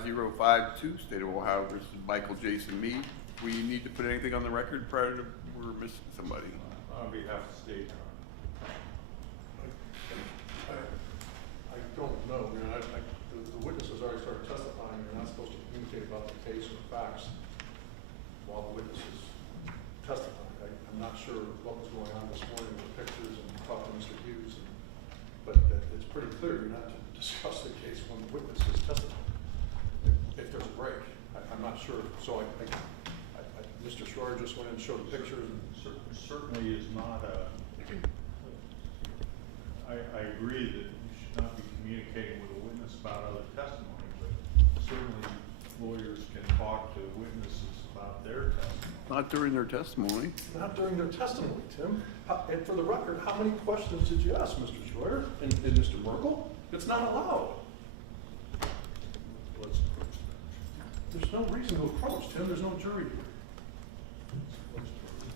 5052, State of Ohio versus Michael Jason Meade. We need to put anything on the record prior to we're missing somebody. On behalf of the state. I don't know. I mean, the witnesses already started testifying. You're not supposed to communicate about the case or the facts while the witness is testifying. I'm not sure what was going on this morning with the pictures and talking to Mr. Hughes, but it's pretty clear you're not to discuss the case when the witness is testifying. If there's a break, I'm not sure. So Mr. Schroer just went in and showed the pictures. And certainly is not a. I agree that you should not be communicating with a witness about other testimony, but certainly lawyers can talk to witnesses about their testimony. Not during their testimony. not during their testimony, Tim. And for the record, how many questions did you ask, Mr. Schroer and Mr. Merkel? It's not allowed. Let's approach that. There's no reason to approach, Tim. There's no jury here. Let's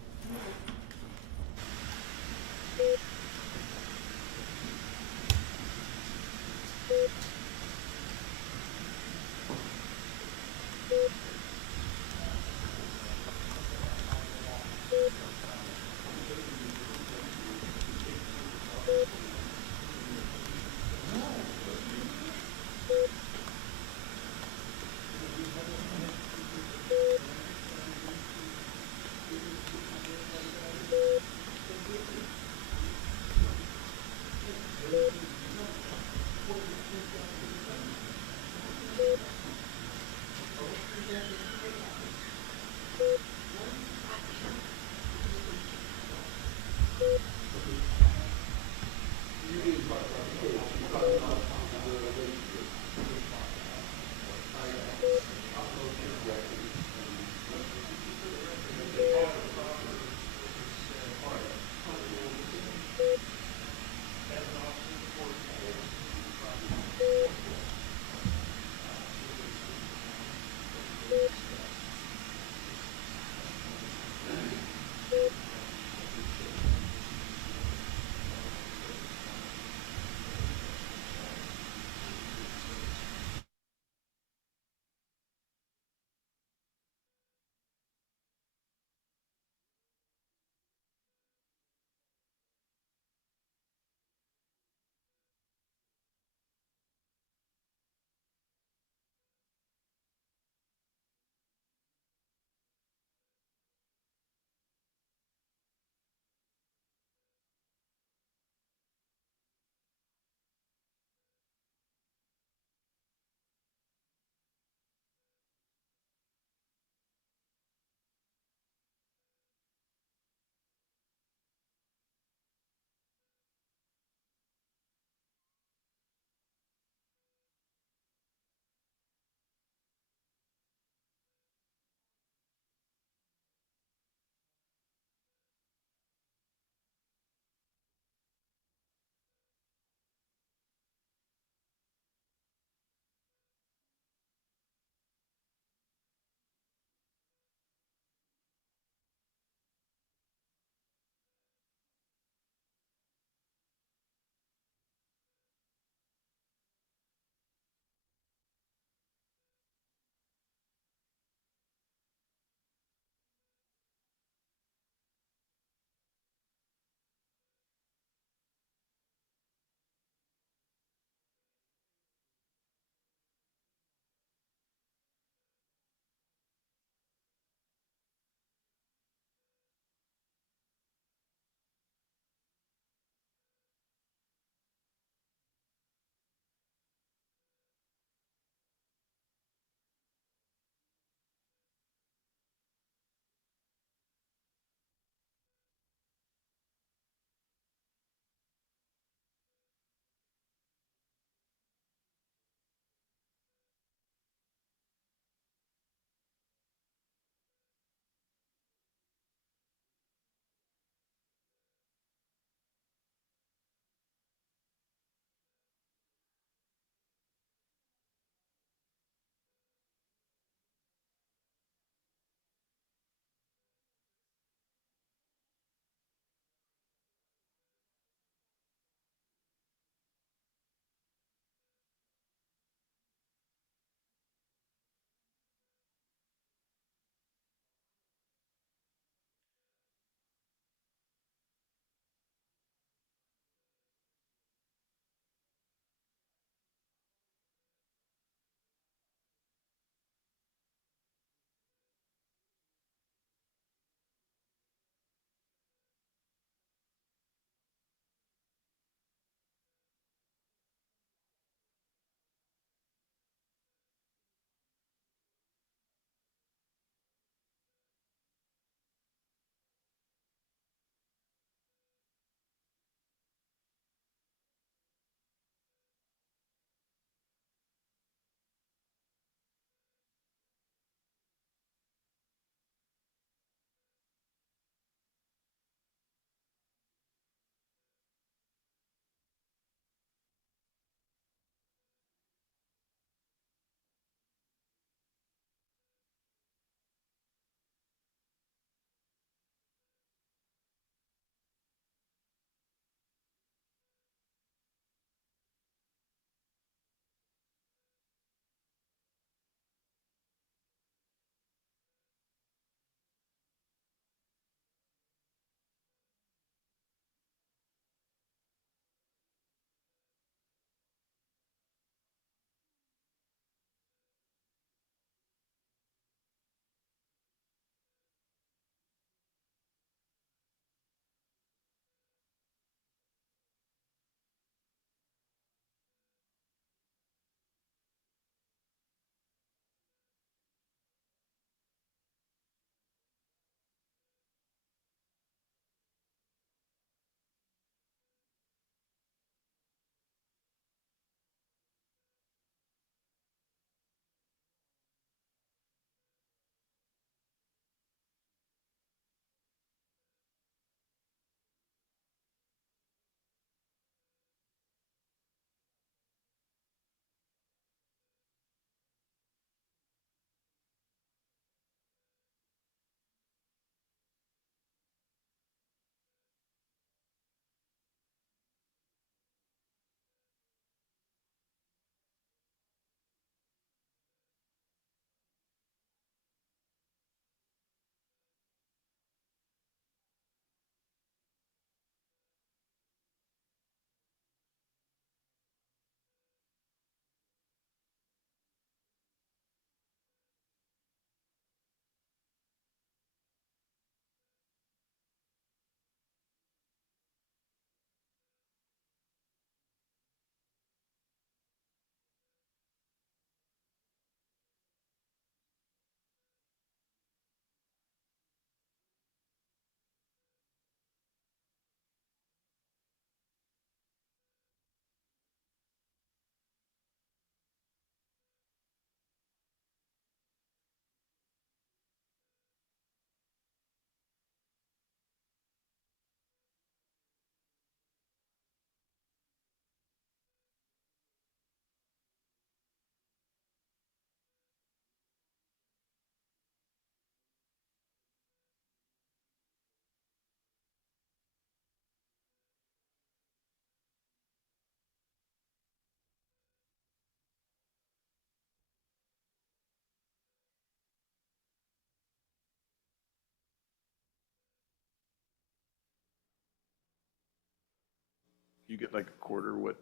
You get like a quarter, what?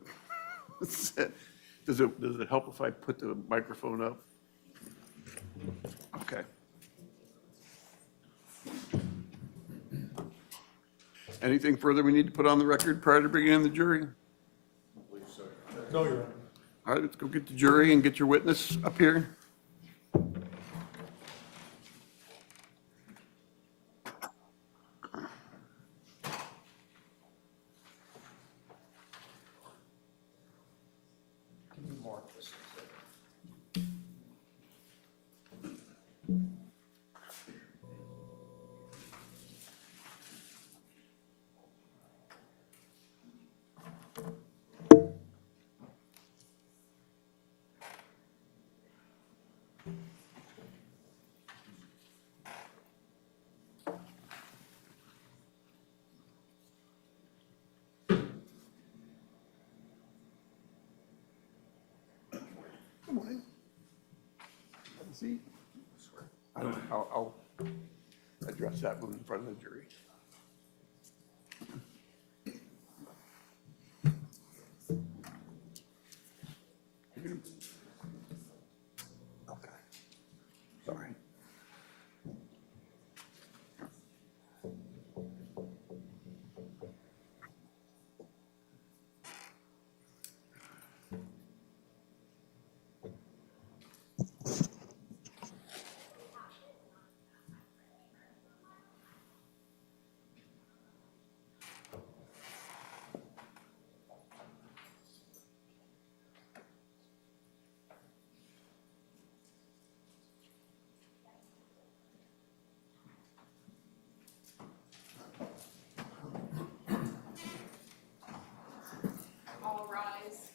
Does it help if I put the microphone up? Okay. Anything further we need to put on the record prior to bringing in the jury? No, Your Honor. All right, let's go get the jury and get your witness up here. Good morning. Have a seat. I'll address that one in front of the jury. Okay. Sorry. All rise.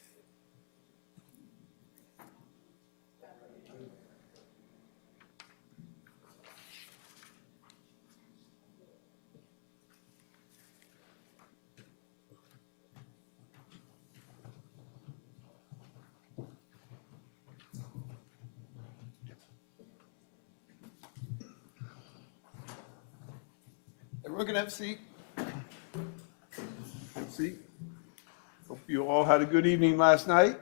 Everyone can have a seat. Have a seat. Hope you all had a good evening last night.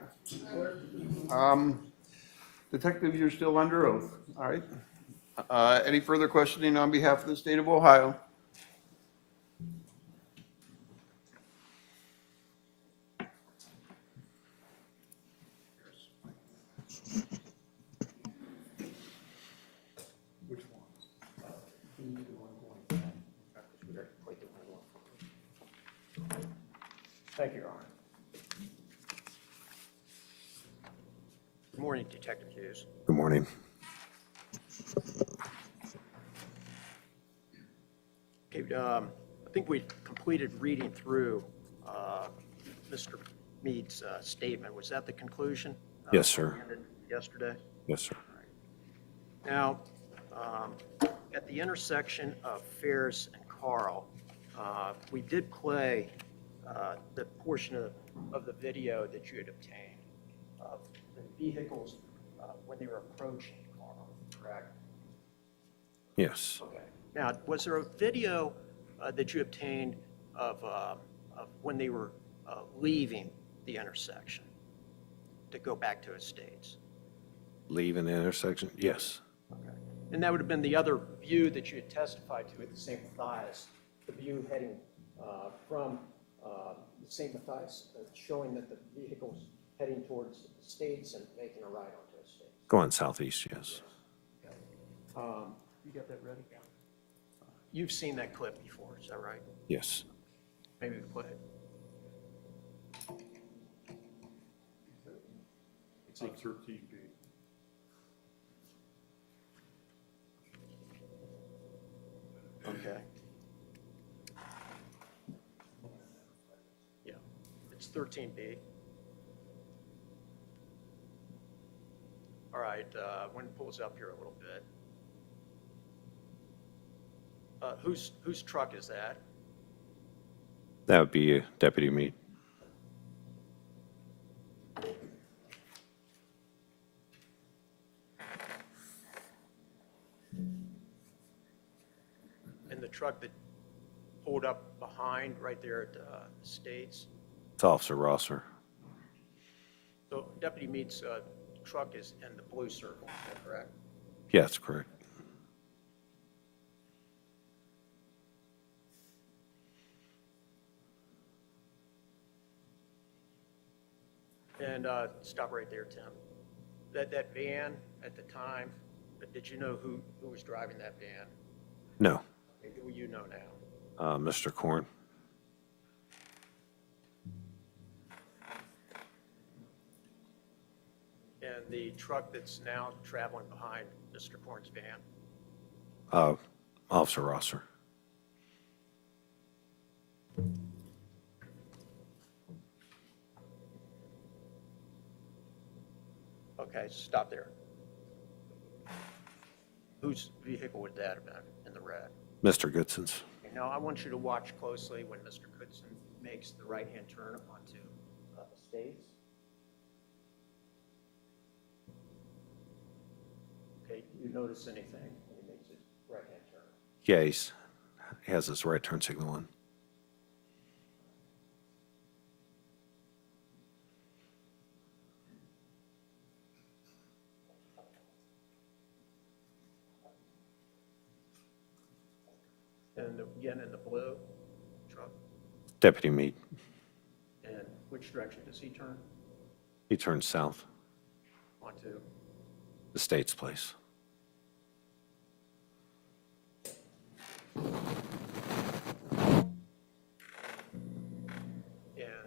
Detective, you're still under oath, all right? Any further questioning on behalf of the state of Ohio? Which one? Thank you, Your Honor. Good morning, Detective Hughes. Good morning. Okay, I think we completed reading through Mr. Meade's statement. Was that the conclusion? Yes, sir. Yesterday? Yes, sir. Now, at the intersection of Ferris and Carl, we did play the portion of the video that you had obtained of the vehicles when they were approaching Carl, correct? Yes. Okay. Now, was there a video that you obtained of when they were leaving the intersection to go back to Estates? Leaving the intersection? Yes. Okay. And that would have been the other view that you had testified to at the St. Matthias, the view heading from the St. Matthias, showing that the vehicle's heading towards Estates and making a right onto Estates. Going southeast, yes. You got that ready? You've seen that clip before, is that right? Yes. Maybe we play it. It's on 13B. Okay. Yeah, it's 13B. All right, when it pulls up here a little bit. Whose truck is that? That would be Deputy Meade. And the truck that pulled up behind, right there at Estates, It's Officer Rosser. So Deputy Meade's truck is in the blue circle, is that correct? Yeah, that's correct. And stop right there, Tim. That van at the time, did you know who was driving that van? No. Who you know now? Mr. Korn. And the truck that's now traveling behind Mr. Korn's van? Officer Rosser. Okay, stop there. Whose vehicle would that have been in the red? Mr. Goodson's. Now, I want you to watch closely when Mr. Goodson makes the right-hand turn onto Estates. Okay, do you notice anything when he makes his right-hand turn? Yeah, he has his right turn signal on. And again, in the blue truck? Deputy Meade. And which direction does he turn? He turns south. Onto? The State's place. And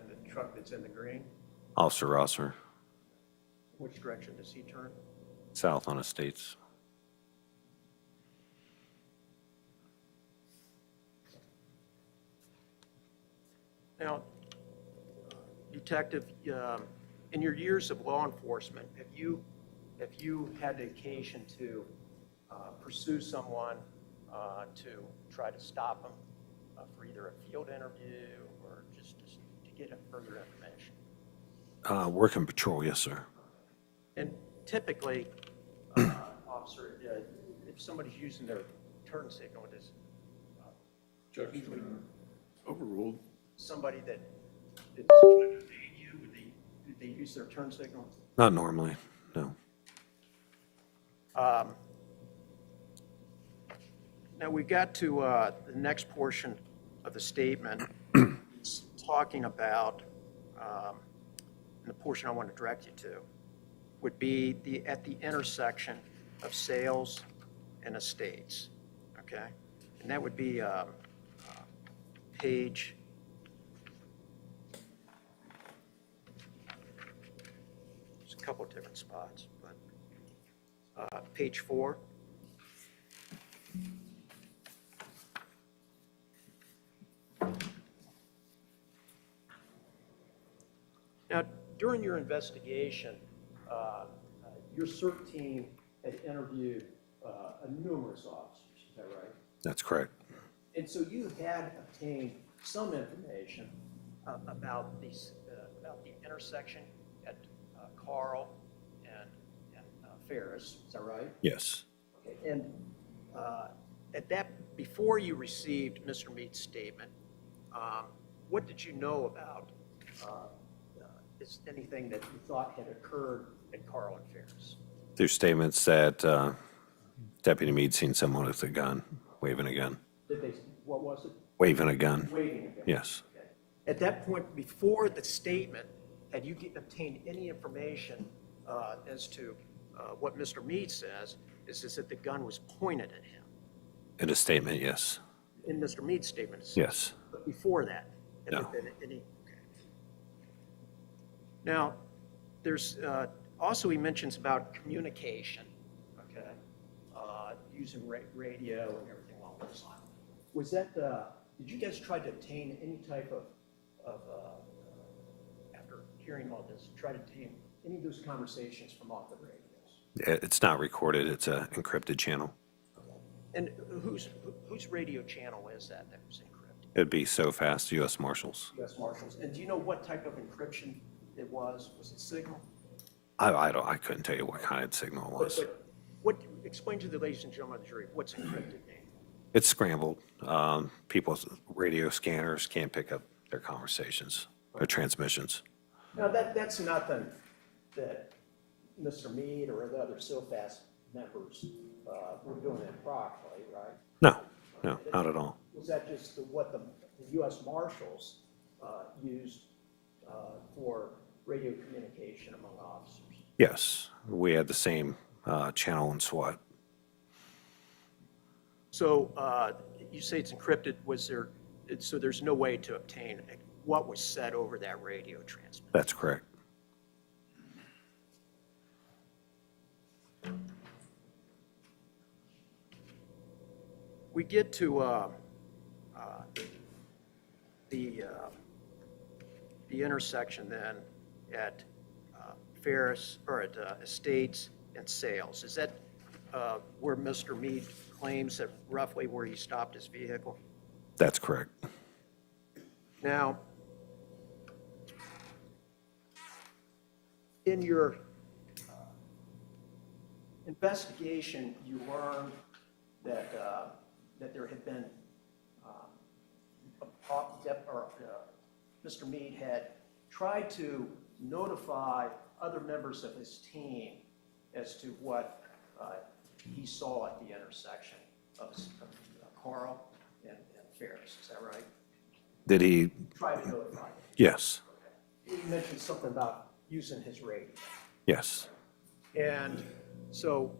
the truck that's in the green, Officer Rosser. which direction does he turn? South on Estates. Now, Detective, in your years of law enforcement, have you had the occasion to pursue someone to try to stop them for either a field interview or just to get further information? Working patrol, yes, sir. And typically, officer, if somebody's using their turn signal, it is usually Overruled. somebody that's trying to evade you, would they use their turn signal? Not normally, no. Now, we got to the next portion of the statement. It's talking about, and the portion I want to direct you to, would be at the intersection of sales and estates, okay? And that would be page, there's a couple of different spots, but page 4. Now, during your investigation, your CERT team had interviewed numerous officers, is that right? That's correct. And so you had obtained some information about the intersection at Carl and Ferris, is that right? Yes. Okay, and before you received Mr. Meade's statement, what did you know about anything that you thought had occurred at Carl and Ferris? Through statements that Deputy Meade seen someone with a gun, waving a gun. What was it? Waving a gun. Waving a gun. Yes. Okay. At that point, before the statement, had you obtained any information as to what Mr. Meade says, is that the gun was pointed at him? In a statement, yes. In Mr. Meade's statement? Yes. But before that? Had No. there been any? Okay. Now, there's also he mentions about communication, okay, using radio and everything along those lines. Was that, did you guys try to obtain any type of after hearing all this, try to obtain any of those conversations from off the radios? It's not recorded. It's an encrypted channel. And whose radio channel is that was encrypted? It'd be so fast, U.S. Marshals. U.S. Marshals. And do you know what type of encryption it was? Was it signal? I couldn't tell you what kind of signal it was. But explain to the ladies and gentlemen of the jury, what's encrypted mean? It's scrambled. People's radio scanners can't pick up their conversations. transmissions. Now, that's nothing that Mr. Meade or the other SOFAS members were doing improperly, right? No, no, not at all. Was that just what the U.S. Marshals used for radio communication among officers? Yes, we had the same channel in SWAT. So you say it's encrypted. So there's no way to obtain what was said over that radio transmission? That's correct. We get to the intersection then at Ferris, or at Estates and Sales. Is that where Mr. Meade claims that roughly where he stopped his vehicle? That's correct. Now, in your investigation, you learned that that there had been Mr. Meade had tried to notify other members of his team as to what he saw at the intersection of Carl and Ferris. Is that right? Did he? Try to notify them. Yes. He mentioned something about using his radio. Yes. And so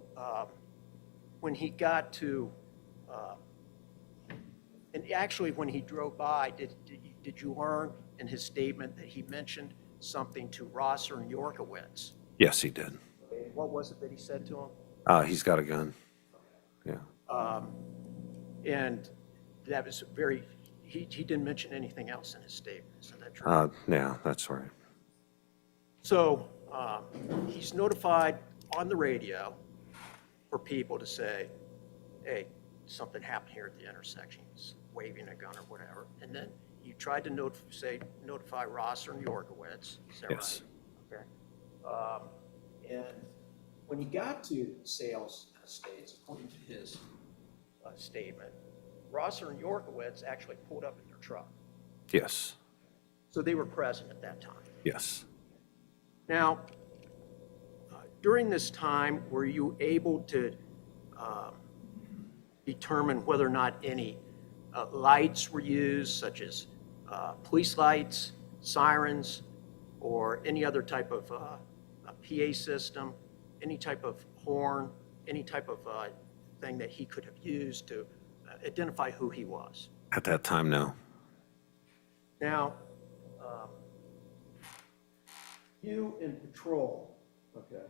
when he got to, and actually when he drove by, did you learn in his statement that he mentioned something to Rosser and Yorkowitz? Yes, he did. Okay, what was it that he said to him? He's got a gun. Yeah. And that was very, he didn't mention anything else in his statement. Is that true? Yeah, that's right. So he's notified on the radio for people to say, hey, something happened here at the intersection. He's waving a gun or whatever. And then you tried to notify Rosser and Yorkowitz. Is that Yes. right? Okay. And when he got to Sales Estates, according to his statement, Rosser and Yorkowitz actually pulled up in their truck. Yes. So they were present at that time. Yes. Now, during this time, were you able to determine whether or not any lights were used, such as police lights, sirens, or any other type of PA system, any type of horn, any type of thing that he could have used to identify who he was? At that time, no. Now, you in patrol, okay,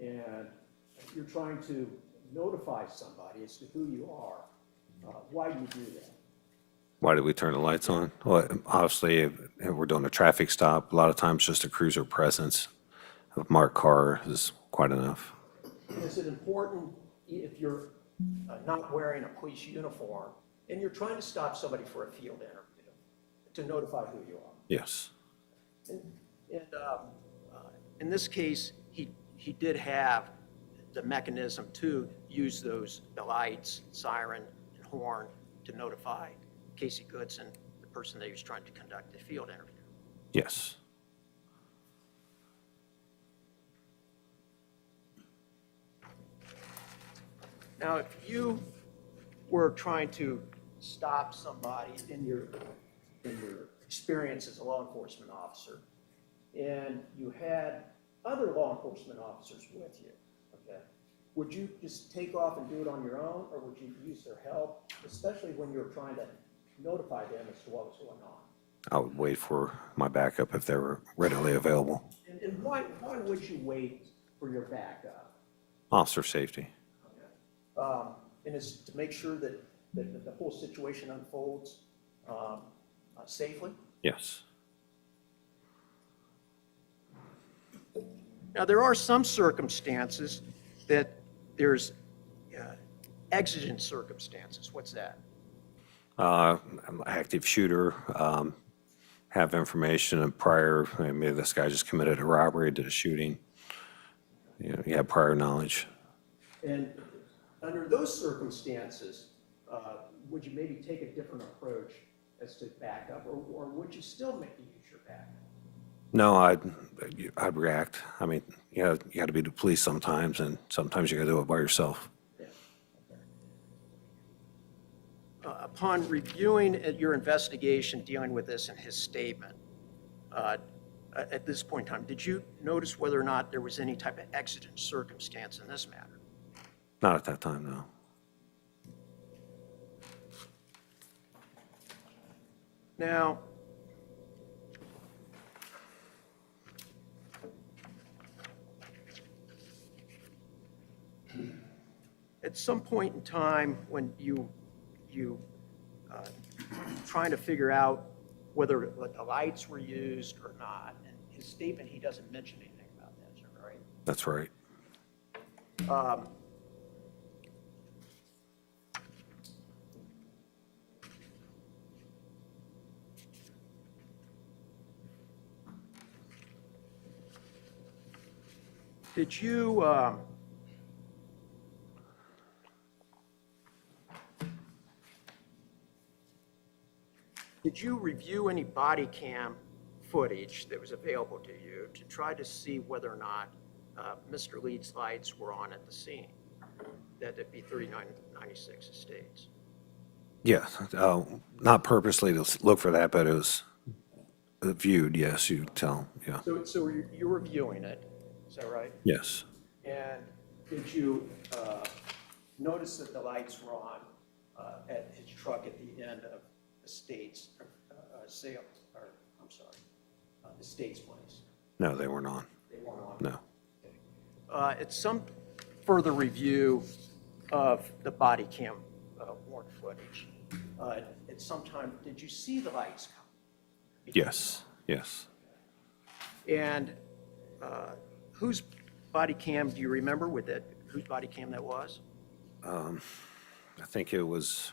and you're trying to notify somebody as to who you are. Why do you do that? Why did we turn the lights on? Well, obviously, if we're doing a traffic stop. A lot of times just a cruiser presence of marked car is quite enough. Is it important if you're not wearing a police uniform and you're trying to stop somebody for a field interview to notify who you are? Yes. And in this case, he did have the mechanism to use the lights, siren, and horn to notify Casey Goodson, the person that he was trying to conduct the field interview. Yes. Now, if you were trying to stop somebody in your experience as a law enforcement officer, and you had other law enforcement officers with you, okay, would you just take off and do it on your own, or would you use their help, especially when you're trying to notify them as to what was going on? I would wait for my backup if they were readily available. And why would you wait for your backup? Officer safety. And is to make sure that the whole situation unfolds safely? Yes. Now, there are some circumstances that there's exigent circumstances. What's that? Active shooter, have information of prior, maybe this guy just committed a robbery, did a shooting. You have prior knowledge. And under those circumstances, would you maybe take a different approach as to backup, or would you still use your No, I'd react. I mean, you got to be the police sometimes, and sometimes you got to do it by yourself. Upon reviewing your investigation dealing with this and his statement, at this point in time, did you notice whether or not there was any type of exigent circumstance in this matter? Not at that time, no. Now, at some point in time when you trying to figure out whether the lights were used or not, and his statement, he doesn't mention anything about that, is that right? That's right. Did you, review any body cam footage that was available to you to try to see whether or not Mr. Leeds' lights were on at the scene? That'd be 3996 Estates. Yeah, not purposely to look for that, but it was viewed, yes, you tell, yeah. So you're reviewing it, is that right? Yes, And did you notice that the lights were on at his truck at the end of Estates, sale, or, I'm sorry, Estates place? no, they weren't on, They weren't on? no. At some further review of the body cam warrant footage, at some time, did you see the lights come? Yes, yes. And whose body cam do you remember whose body cam that was? I think it was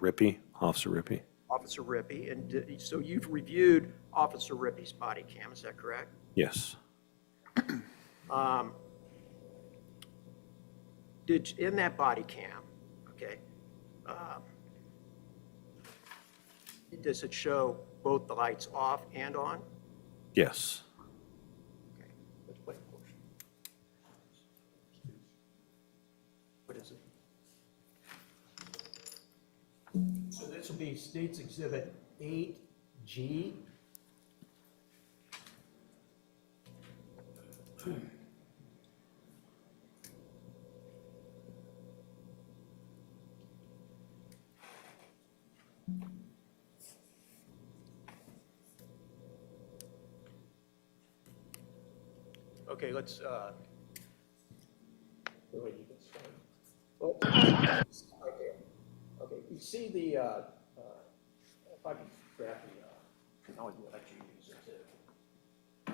Rippey, Officer Rippey. Officer Rippey, and so you've reviewed Officer Rippey's body cam, is that correct? Yes. In that body cam, okay, does it show both the lights off and on? Yes. Okay, let's play a portion. What is it? So this will be States Exhibit 8G. Okay, let's, wait, you can start. Oh, okay, okay, you see the, if I can grab the, I'll let you use it too.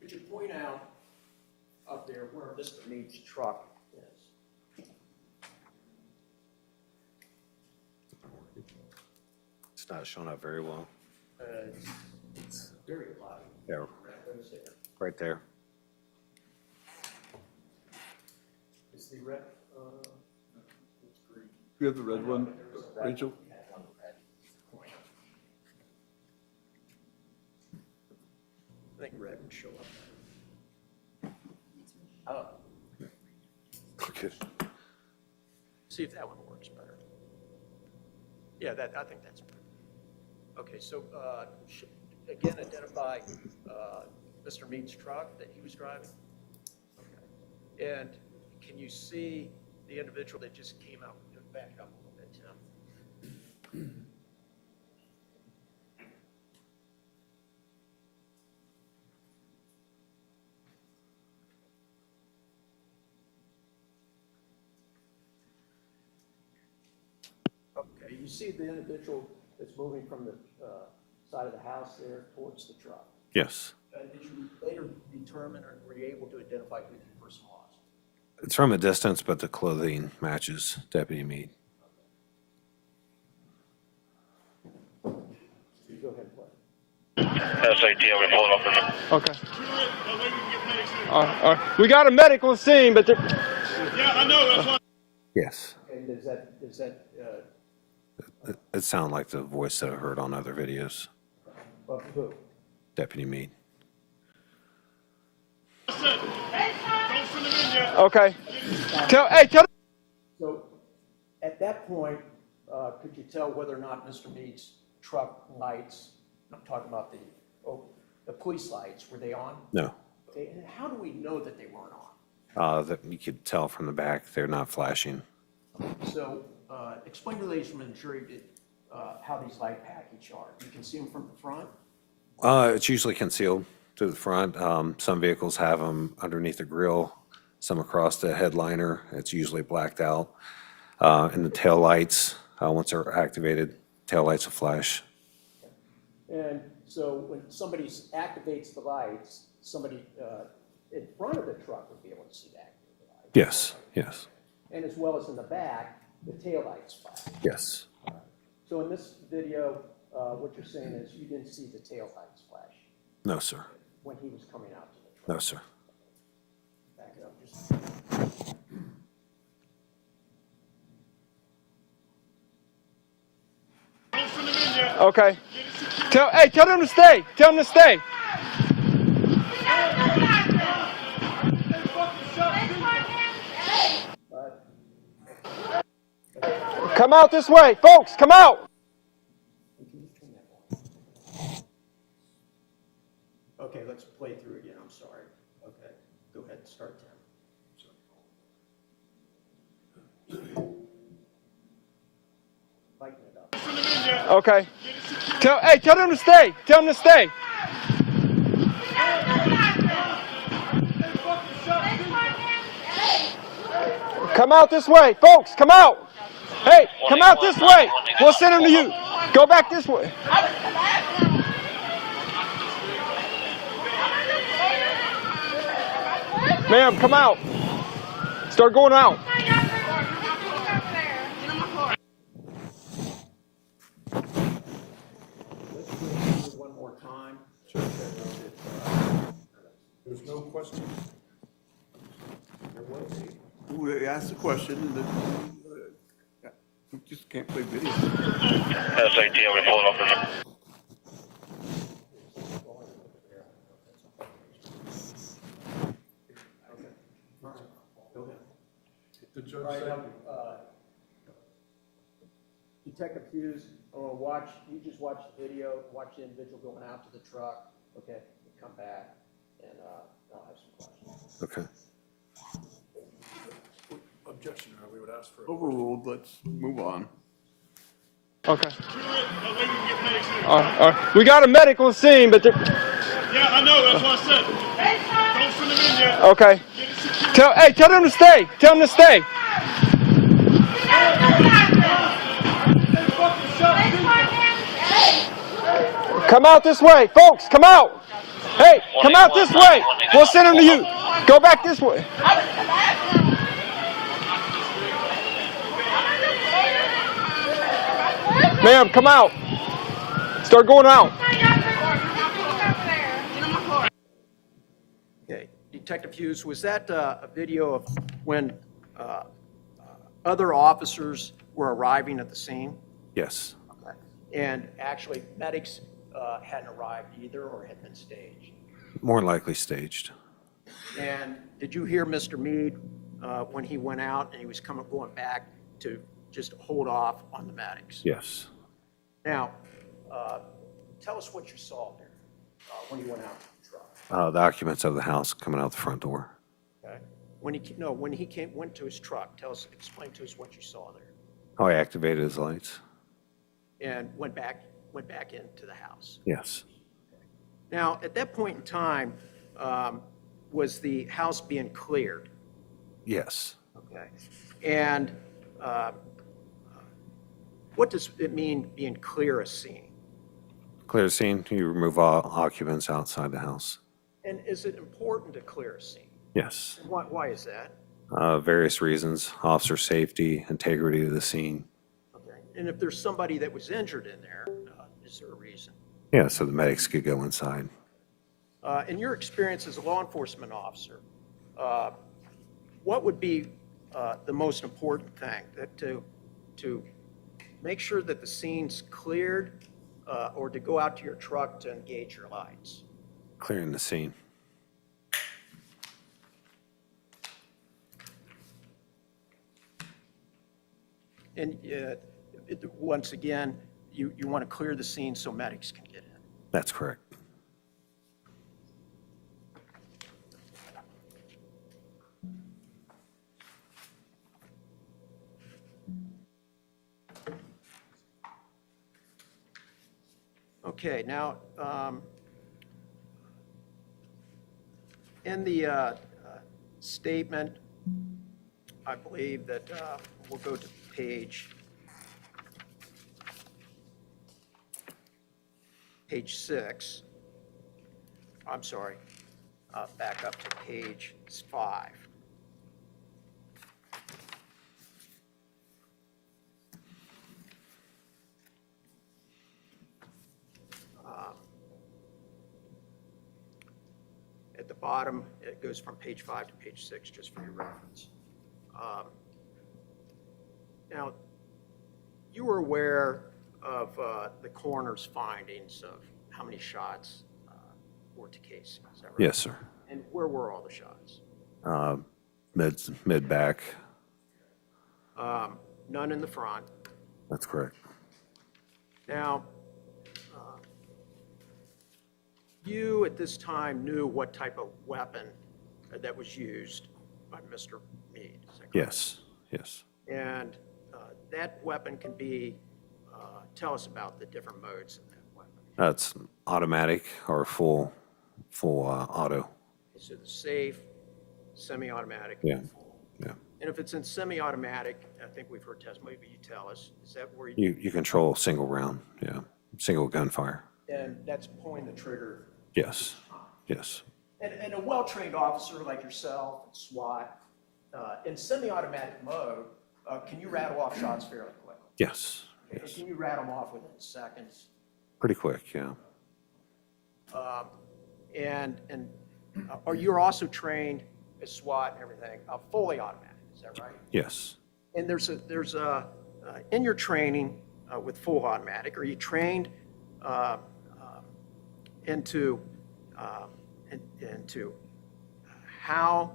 Could you point out up there where Mr. Meade's truck is? It's not showing up very well. It's very light. Yeah, Right there. right there. Is the red, You have the red one, Rachel? I think red would show up. Oh, Okay. see if that one works better. Yeah, I think that's better. Okay, so, again, identify, Mr. Meade's truck that he was driving? Okay. And can you see the individual that just came out, back up a little bit, Tim? Okay, you see the individual that's moving from the side of the house there towards the truck. Yes. Did you later determine, or were you able to identify who the person was? It's from a distance, but the clothing matches Deputy Meade. You go ahead and play. SAT, we're pulling up in there. Okay. All right. We got a medical scene, but Yes. And does that, It sounded like the voice that I heard on other videos. of who? Deputy Meade. Okay. Tell. So at that point, could you tell whether or not Mr. Meade's truck lights, I'm talking about the police lights, were they on? No. Okay, and how do we know that they weren't on? That you could tell from the back, they're not flashing. So explain to the ladies from the jury how these light package are. You can see them from the front? It's usually concealed to the front. Some vehicles have them underneath the grille, some across the headliner. It's usually blacked out. And the tail lights, once they're activated, tail lights will flash. And so when somebody activates the lights, somebody in front of the truck would be able to see that. Yes, yes, And as well as in the back, the tail lights flash. yes. So in this video, what you're saying is you didn't see the tail lights flash No, sir. when he was coming out to the truck? No, sir. Back it up just. Okay. Tell them to stay. Tell them to stay. Come out this way, folks. Come out. Okay, let's play through again. I'm sorry. Okay, go ahead. Start 10. Lighten it up. Okay. Tell them to stay. Tell them to stay. Come out this way, folks. Come out. Hey, come out this way. We'll send them to you. Go back this way. Ma'am, come out. Start going out. Let's go through one more time. There's no question. There was. We asked the question, and then, we just can't play video. SIT, we're pulling up in the... Go ahead. The judge All right, said, Detective Hughes, you just watch the video, watch the individual going out to the truck, okay? Come back, and I'll have some questions. Okay. objection, we would ask for. Overruled, let's move on. Okay. We got a medical scene, but Yeah, I know. That's what I said. Don't send them in yet. okay. Tell them to stay. Tell them to stay. Come out this way, folks. Come out. Hey, come out this way. We'll send them to you. Go back this way. Ma'am, come out. Start going out. Okay, Detective Hughes, was that a video of when other officers were arriving at the scene? Yes. Okay. And actually, medics hadn't arrived either or had been staged? More than likely staged. And did you hear Mr. Meade when he went out and he was going back to just hold off on the medics? Yes. Now, tell us what you saw there when you went out to the truck. The occupants of the house coming out the front door. Okay. When he went to his truck, explain to us what you saw there, Oh, I activated his lights. and went back into the house. Yes. Now, at that point in time, was the house being cleared? Yes. Okay. And what does it mean being clear a scene? Clear the scene, you remove all occupants outside the house. And is it important to clear a scene? Yes. And why is that? Various reasons, officer safety, integrity of the scene. Okay. And if there's somebody that was injured in there, is there a reason? Yeah, so the medics could go inside. In your experience as a law enforcement officer, what would be the most important thing to make sure that the scene's cleared or to go out to your truck to engage your lights? Clearing the scene. And once again, you want to clear the scene so medics can get in. That's correct. Okay, now, in the statement, I believe that we'll go to page 6. I'm sorry, back up to page 5. At the bottom, it goes from page 5 to page 6, just for your reference. Now, you were aware of the coroner's findings of how many shots were to Casey, is that right? Yes, sir. And where were all the shots? Mid back. None in the front. That's correct. Now, you at this time knew what type of weapon that was used by Mr. Meade, is that correct? Yes, yes. And that weapon can be, tell us about the different modes in that weapon. That's automatic or full auto. So the safe, semi-automatic. Yeah, and full. yeah. And if it's in semi-automatic, I think we've heard testimony, but you tell us, is that where you, You control single round, yeah, single gunfire. and that's pulling the trigger? Yes, yes. And a well-trained officer like yourself, SWAT, in semi-automatic mode, can you rattle off shots fairly quickly? Yes, And yes. can you rattle them off within seconds? Pretty quick, yeah. And are you also trained as SWAT and everything, fully automatic, is that right? Yes. And there's in your training with full automatic, are you trained into how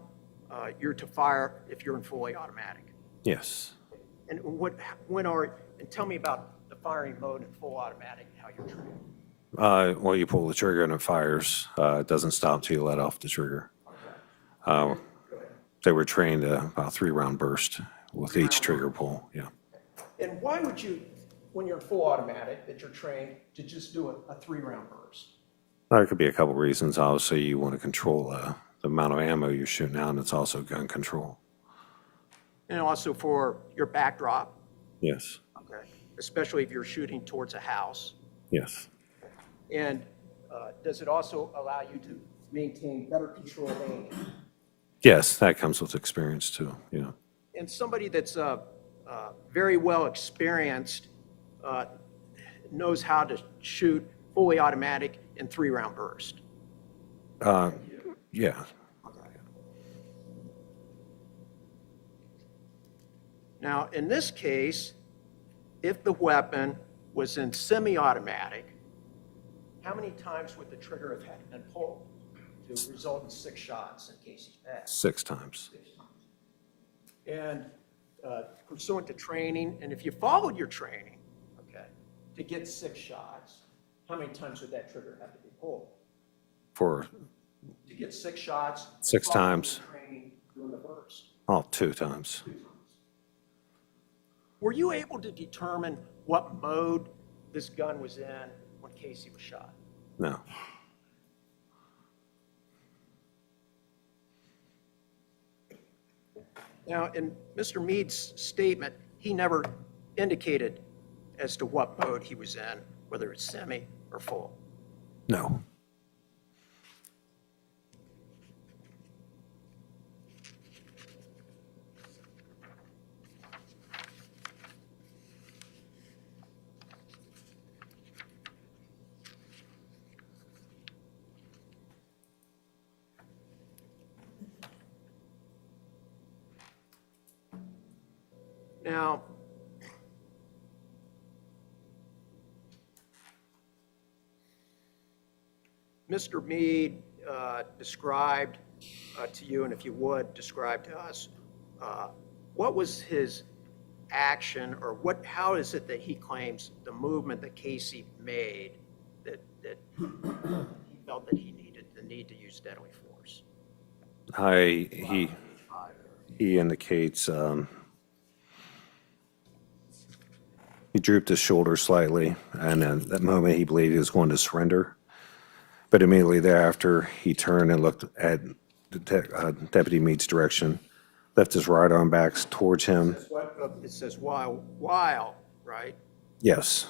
you're to fire if you're in fully automatic? Yes. And and tell me about the firing mode in full automatic, how you're trained. Well, you pull the trigger and it fires. It doesn't stop till you let off the trigger. They were trained about 3-round burst with each trigger pull, yeah. And why would you, when you're in full automatic, that you're trained to just do a 3-round burst? There could be a couple reasons. Obviously, you want to control the amount of ammo you're shooting out, and it's also gun control. And also for your backdrop, Yes, okay, especially if you're shooting towards a house. yes, And does it also allow you to maintain better control of aim? yes, that comes with experience too, yeah. And somebody that's very well experienced knows how to shoot fully automatic in 3-round burst. Yeah, Now, in this case, if the weapon was in semi-automatic, how many times would the trigger have had been pulled to result in 6 shots in Casey's back? 6 times. And pursuant to training, and if you followed your training, okay, to get 6 shots, how many times would that trigger have to be pulled? For, To get 6 shots? 6 following times. the training during the burst. 2 times. Were you able to determine what mode this gun was in when Casey was shot? No, Now, in Mr. Meade's statement, he never indicated as to what mode he was in, whether it's semi or full. no. Now, Mr. Meade described to you, and if you would, describe to us, what was his action, or how is it that he claims the movement that Casey made that he felt that he needed the need to use deadly force? He indicates, he drooped his shoulders slightly, and at that moment he believed he was going to surrender. But immediately thereafter, he turned and looked at Deputy Meade's direction, left his right arm back towards him. It says while, right? Yes,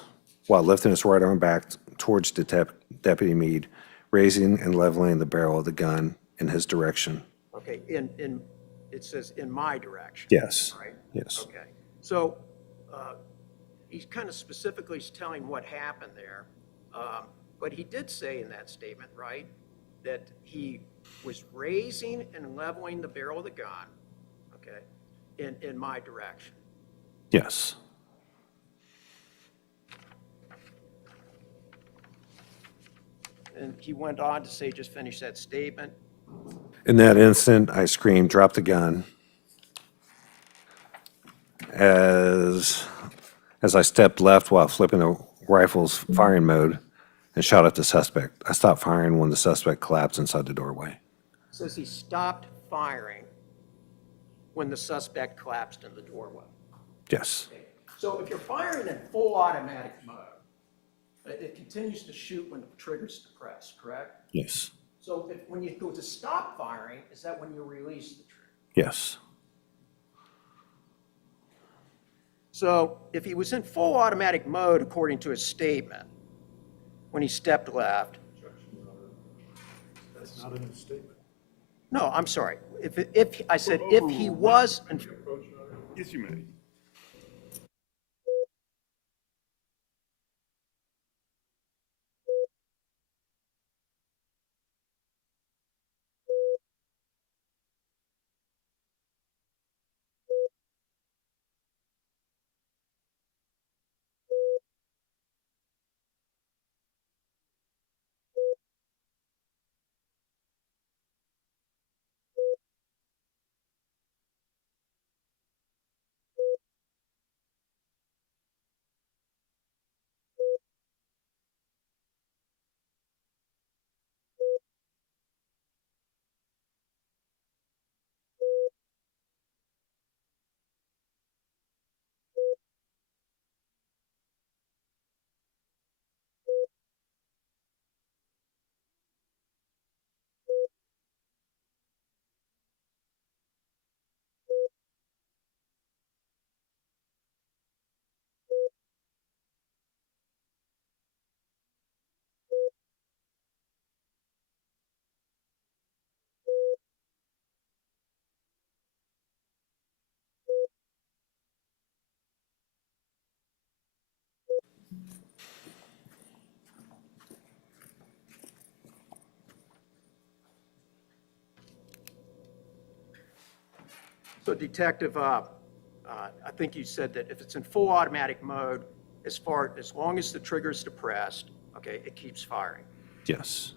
while lifting his right arm back towards Deputy Meade, raising and leveling the barrel of the gun in his direction. Okay, it says in my direction. Yes. Right? Yes. Okay, so he's kind of specifically telling what happened there, but he did say in that statement, right, that he was raising and leveling the barrel of the gun, okay, in my direction. Yes. And he went on to say, just finish that statement. In that instant, I screamed, "Drop the gun." As I stepped left while flipping the rifle's firing mode and shot at the suspect. I stopped firing when the suspect collapsed inside the doorway. It says he stopped firing when the suspect collapsed in the doorway. Yes. So if you're firing in full automatic mode, it continues to shoot when the trigger's depressed, correct? Yes. So when you go to stop firing, is that when you release the trigger? Yes. So if he was in full automatic mode, according to his statement, when he stepped left. That's not in the statement. No, I'm sorry. If I said if he was, Yes, you may. so Detective, I think you said that if it's in full automatic mode, as long as the trigger's depressed, okay, it keeps firing. Yes.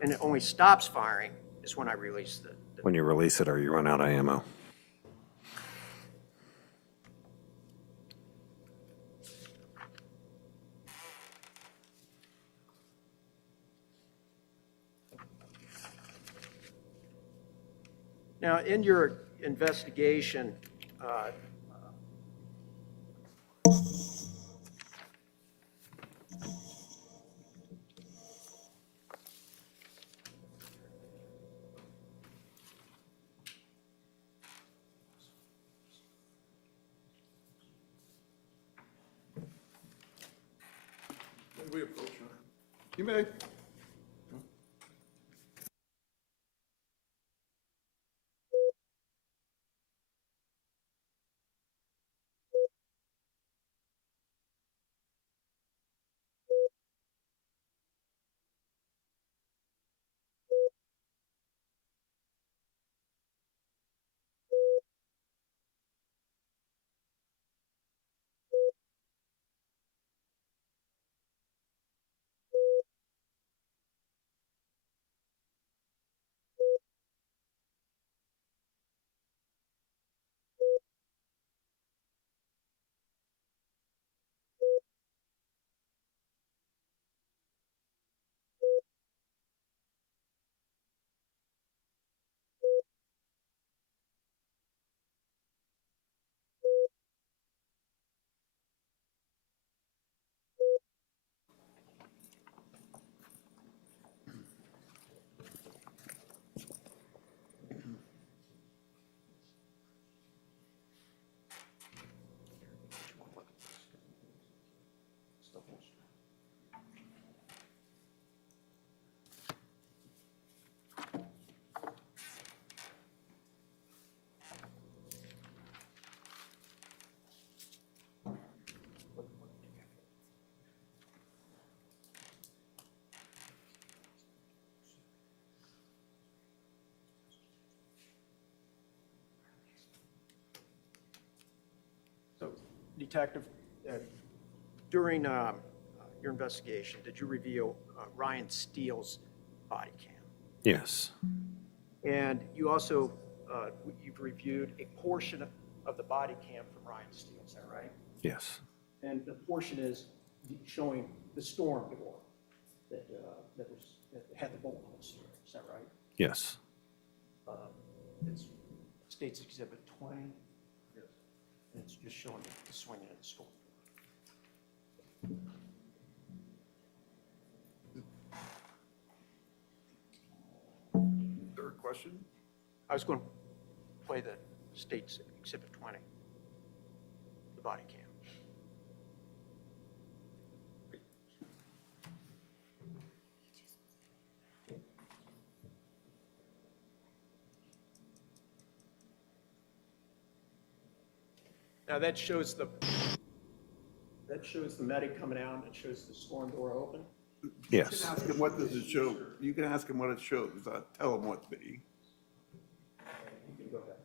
And it only stops firing is when I release the When you release it or you run out of ammo. Now, in your investigation, When we approach her. You may. Detective, during your investigation, did you reveal Ryan Steele's body cam? Yes. And you also, you've reviewed a portion of the body cam from Ryan Steele, is that right? Yes. And the portion is showing the storm door that had the bullet holes here, is that right? Yes. It's State's Exhibit 20. Yes. And it's just showing the swinging of the storm door. Third question? I was going to play the State's Exhibit 20, the body cam. Now that shows the medic coming out, it shows the storm door open. You Yes. can ask him, what does it show? You can ask him what it shows. Tell him what the, You can go ahead.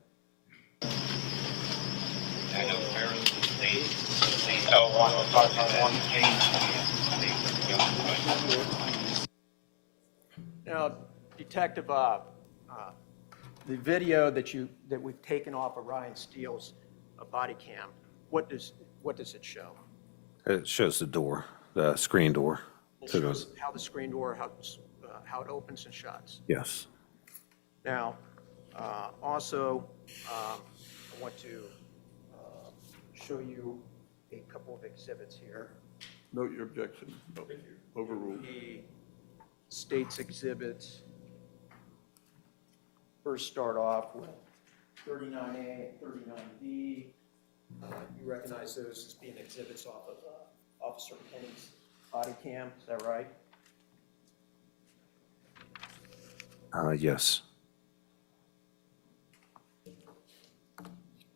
Now, Detective, the video that we've taken off of Ryan Steele's body cam, what does it show? It shows the door, the screen door. It to the- shows how the screen door, how it opens and shuts. Yes. Now, also, I want to show you a couple of exhibits here. note your objection. No, overruled. The State's exhibits first start off with 39A and 39B. You recognize those as being exhibits off of Officer Penny's body cam, is that right? Yes.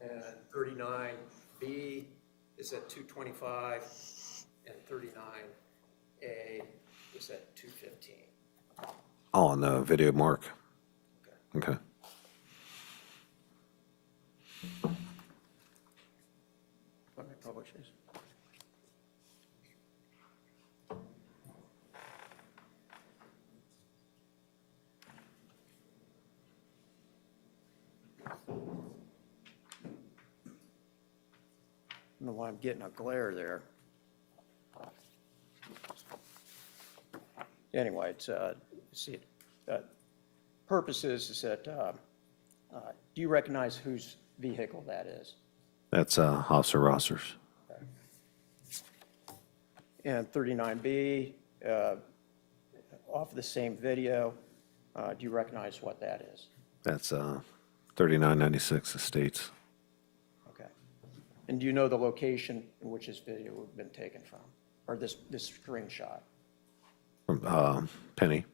And 39B is at 225, and 39A is at 215. Oh, on the video, Mark. Okay. Let me publish these. I don't know why I'm getting a glare there. Anyway, it's, see, purpose is that, do you recognize whose vehicle that is? That's Officer Rossers. And 39B, off the same video, do you recognize what that is? That's 3996 Estates. Okay. And do you know the location in which this video would have been taken from, or this screenshot? From Penny.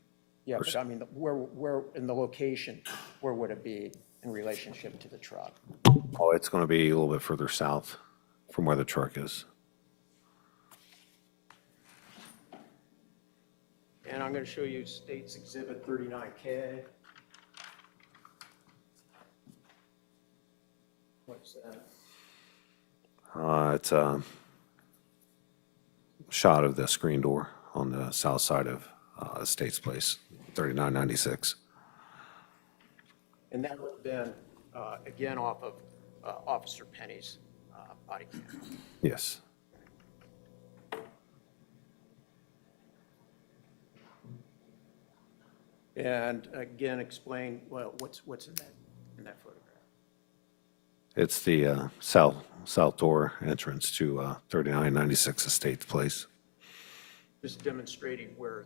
Yeah, but I mean, where in the location, where would it be in relationship to the truck? Oh, it's going to be a little bit further south from where the truck is. And I'm going to show you State's Exhibit 39K. What's that? It's a shot of the screen door on the south side of Estates Place, 3996. And that would have been, again, off of Officer Penny's body cam. Yes. And again, explain, well, what's in that photograph? It's the south door entrance to 3996 Estates Place. Just demonstrating where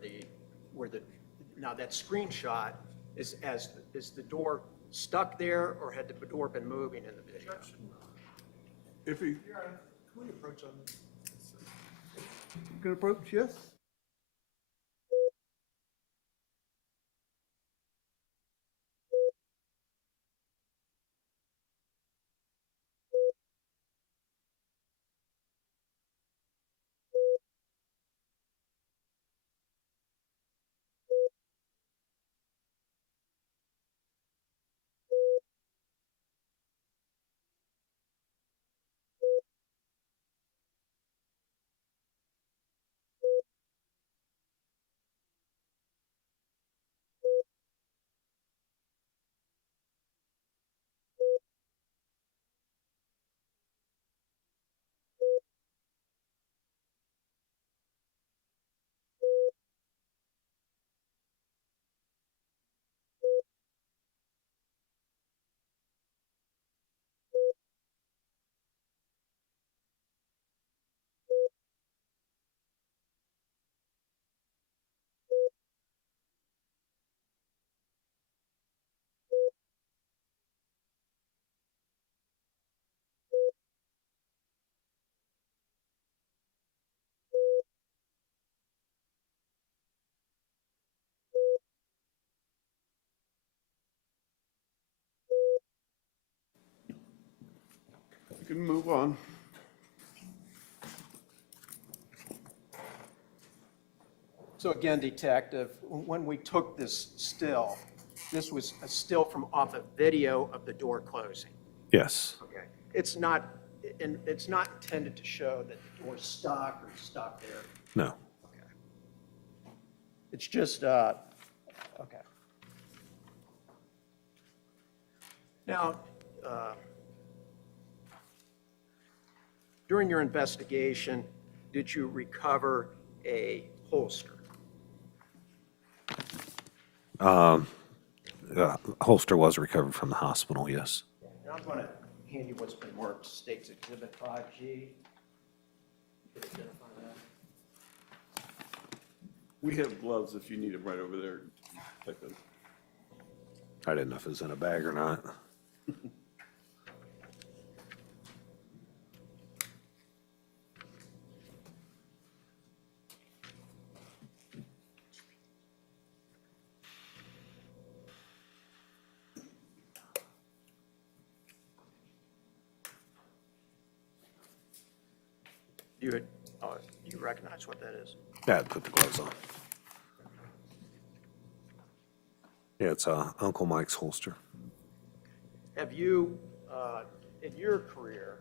now that screenshot is the door stuck there, or had the door been moving in the video? If he, Can we approach on you can approach, yes? can move on. So again, Detective, when we took this still, this was a still from off a video of the door closing. Yes. Okay. It's not intended to show that the door's stuck or stuck there. No. Okay. It's just, okay. Now, during your investigation, did you recover a holster? Holster was recovered from the hospital, yes. And I'm going to hand you what's been marked State's Exhibit 5G. Identify that. We have gloves if you need them right over there. Detective. I didn't know if it was in a bag or not. You recognize what that is? Yeah, I'd put the gloves on. Yeah, it's Uncle Mike's holster. Have you, in your career,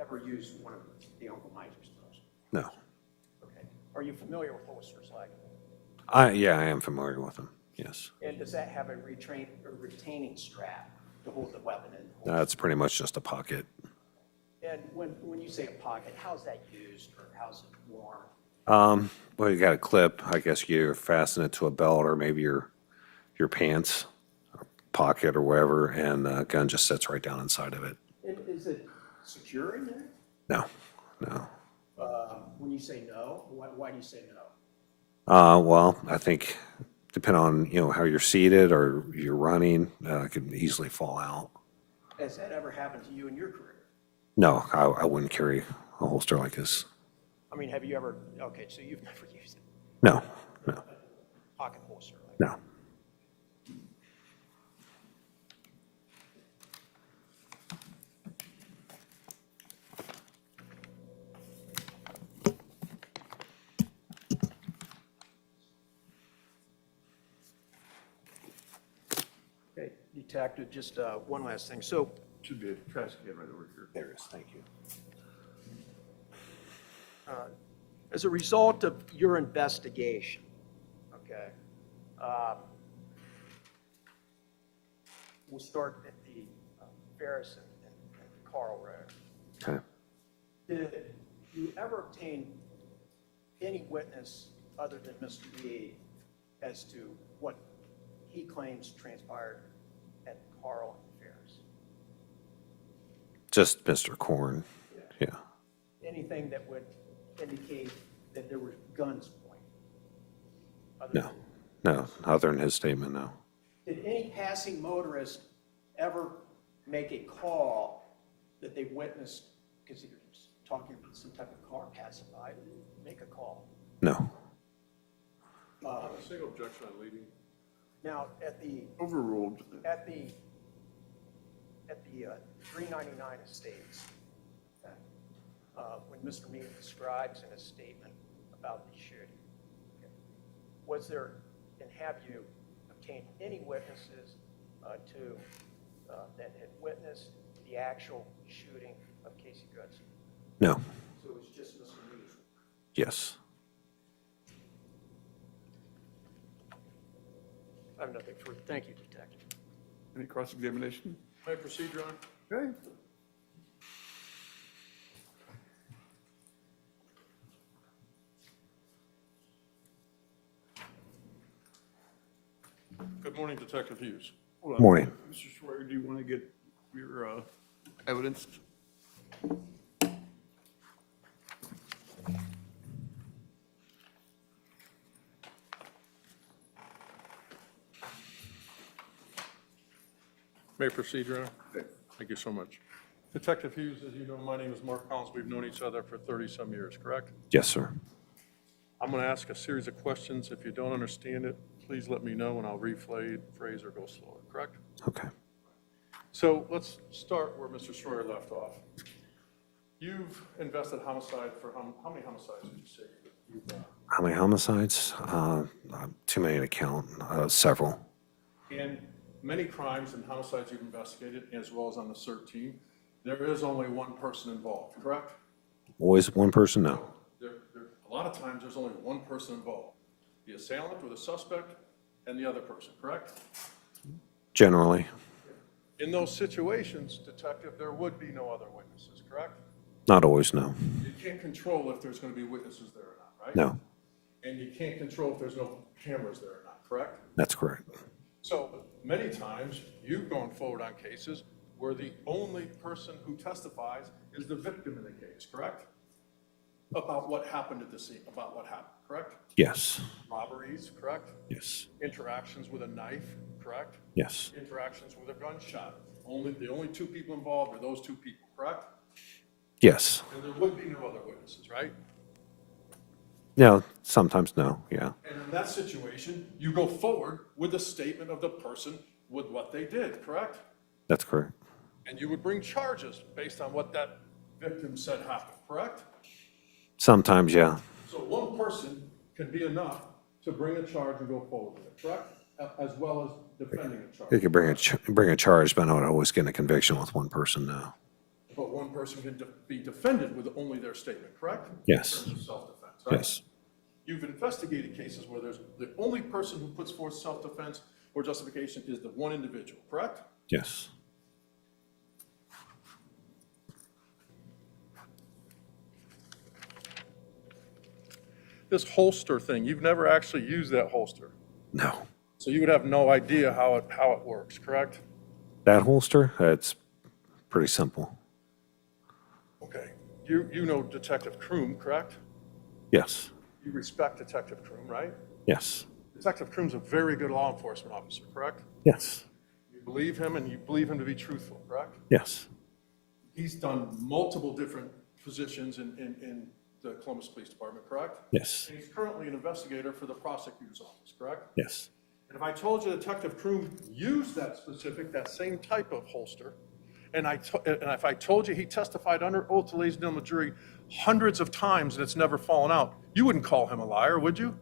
ever used one of the Uncle Mike's holsters? No. Okay. Are you familiar with holsters like? Yeah, I am familiar with them, yes. And does that have a retaining strap to hold the weapon in? It's pretty much just a pocket. And when you say a pocket, how's that used or how's it worn? Well, you got a clip. I guess you either fasten it to a belt or maybe your pants pocket or wherever, and the gun just sits right down inside of it. And is it secure in there? No, no. When you say no, why do you say no? Well, I think depending on, how you're seated or you're running, it could easily fall out. Has that ever happened to you in your career? No, I wouldn't carry a holster like this. I mean, have you ever, okay, so you've never used it, No, no, pocket holster, right? no. Okay, Detective, just one last thing. So Should be a trash can right over here. There it is, thank you. as a result of your investigation, okay, we'll start at the Ferris and Carl Road. Okay. Did you ever obtain any witness other than Mr. Meade as to what he claims transpired at Carl and Ferris? Just Mr. Korn, yeah. Anything that would indicate that there were guns pointed? other No, than- no, other than his statement, no. Did any passing motorist ever make a call that they witnessed, because he was talking about some type of car passing by, make a call? No. A single objection on leading. Now, at the Overruled. 399 estates, when Mr. Meade describes in his statement about the shooting, was there, and have you obtained any witnesses that had witnessed the actual shooting of Casey Goodson? No. So it was just Mr. Meade? Yes. I have nothing further. Thank you, Detective. Any cross-examination? May I proceed, Your Honor? Okay. Good morning, Detective Hughes. Hold on. Morning. Mr. Schreier, do you want to get your evidence? May I proceed, Your Honor? Thank you so much. Detective Hughes, as you know, my name is Mark Collins. We've known each other for 30-some years, correct? Yes, sir. I'm going to ask a series of questions. If you don't understand it, please let me know and I'll rephrase or go slower, correct? Okay. So let's start where Mr. Schroyer left off. You've invested homicide for, how many homicides did you say you've How many homicides? Too many to count, several. in many crimes and homicides you've investigated, as well as on the CERT team, there is only one person involved, correct? Always one person? No. A lot of times, there's only one person involved, the assailant or the suspect and the other person, correct? Generally, In those situations, detective, there would be no other witnesses, correct? not always, no. You can't control if there's going to be witnesses there or not, right? No, And you can't control if there's no cameras there or not, correct? that's correct. So many times, you've gone forward on cases where the only person who testifies is the victim in the case, correct? About what happened at the scene, about what happened, correct? Yes, Robberies, correct? yes, Interactions with a knife, correct? yes, Interactions with a gunshot. The only two people involved are those two people, correct? yes. And there would be no other witnesses, right? Yeah, sometimes no, yeah. And in that situation, you go forward with the statement of the person with what they did, correct? That's correct. And you would bring charges based on what that victim said happened, correct? Sometimes, yeah. So one person can be enough to bring a charge and go forward with it, correct? As well as defending a charge. You could bring a charge, but I don't always get a conviction with one person, no. But one person can be defended with only their statement, correct? Yes. In terms of self-defense, right? Yes, You've investigated cases where there's the only person who puts forth self-defense or justification is the one individual, correct? yes. This holster thing, you've never actually used that holster. No. So you would have no idea how it works, correct? That holster, it's pretty simple. Okay. You know Detective Kroom, correct? Yes, You respect Detective Kroom, right? yes, Detective Kroom's a very good law enforcement officer, correct? yes, You believe him and you believe him to be truthful, correct? yes, He's done multiple different positions in the Columbus Police Department, correct? yes, And he's currently an investigator for the prosecutor's office, correct? yes, And if I told you Detective Kroom used that same type of holster, and if I told you he testified under oath to ladies and gentlemen of the jury hundreds of times and it's never fallen out, you wouldn't call him a liar, would you?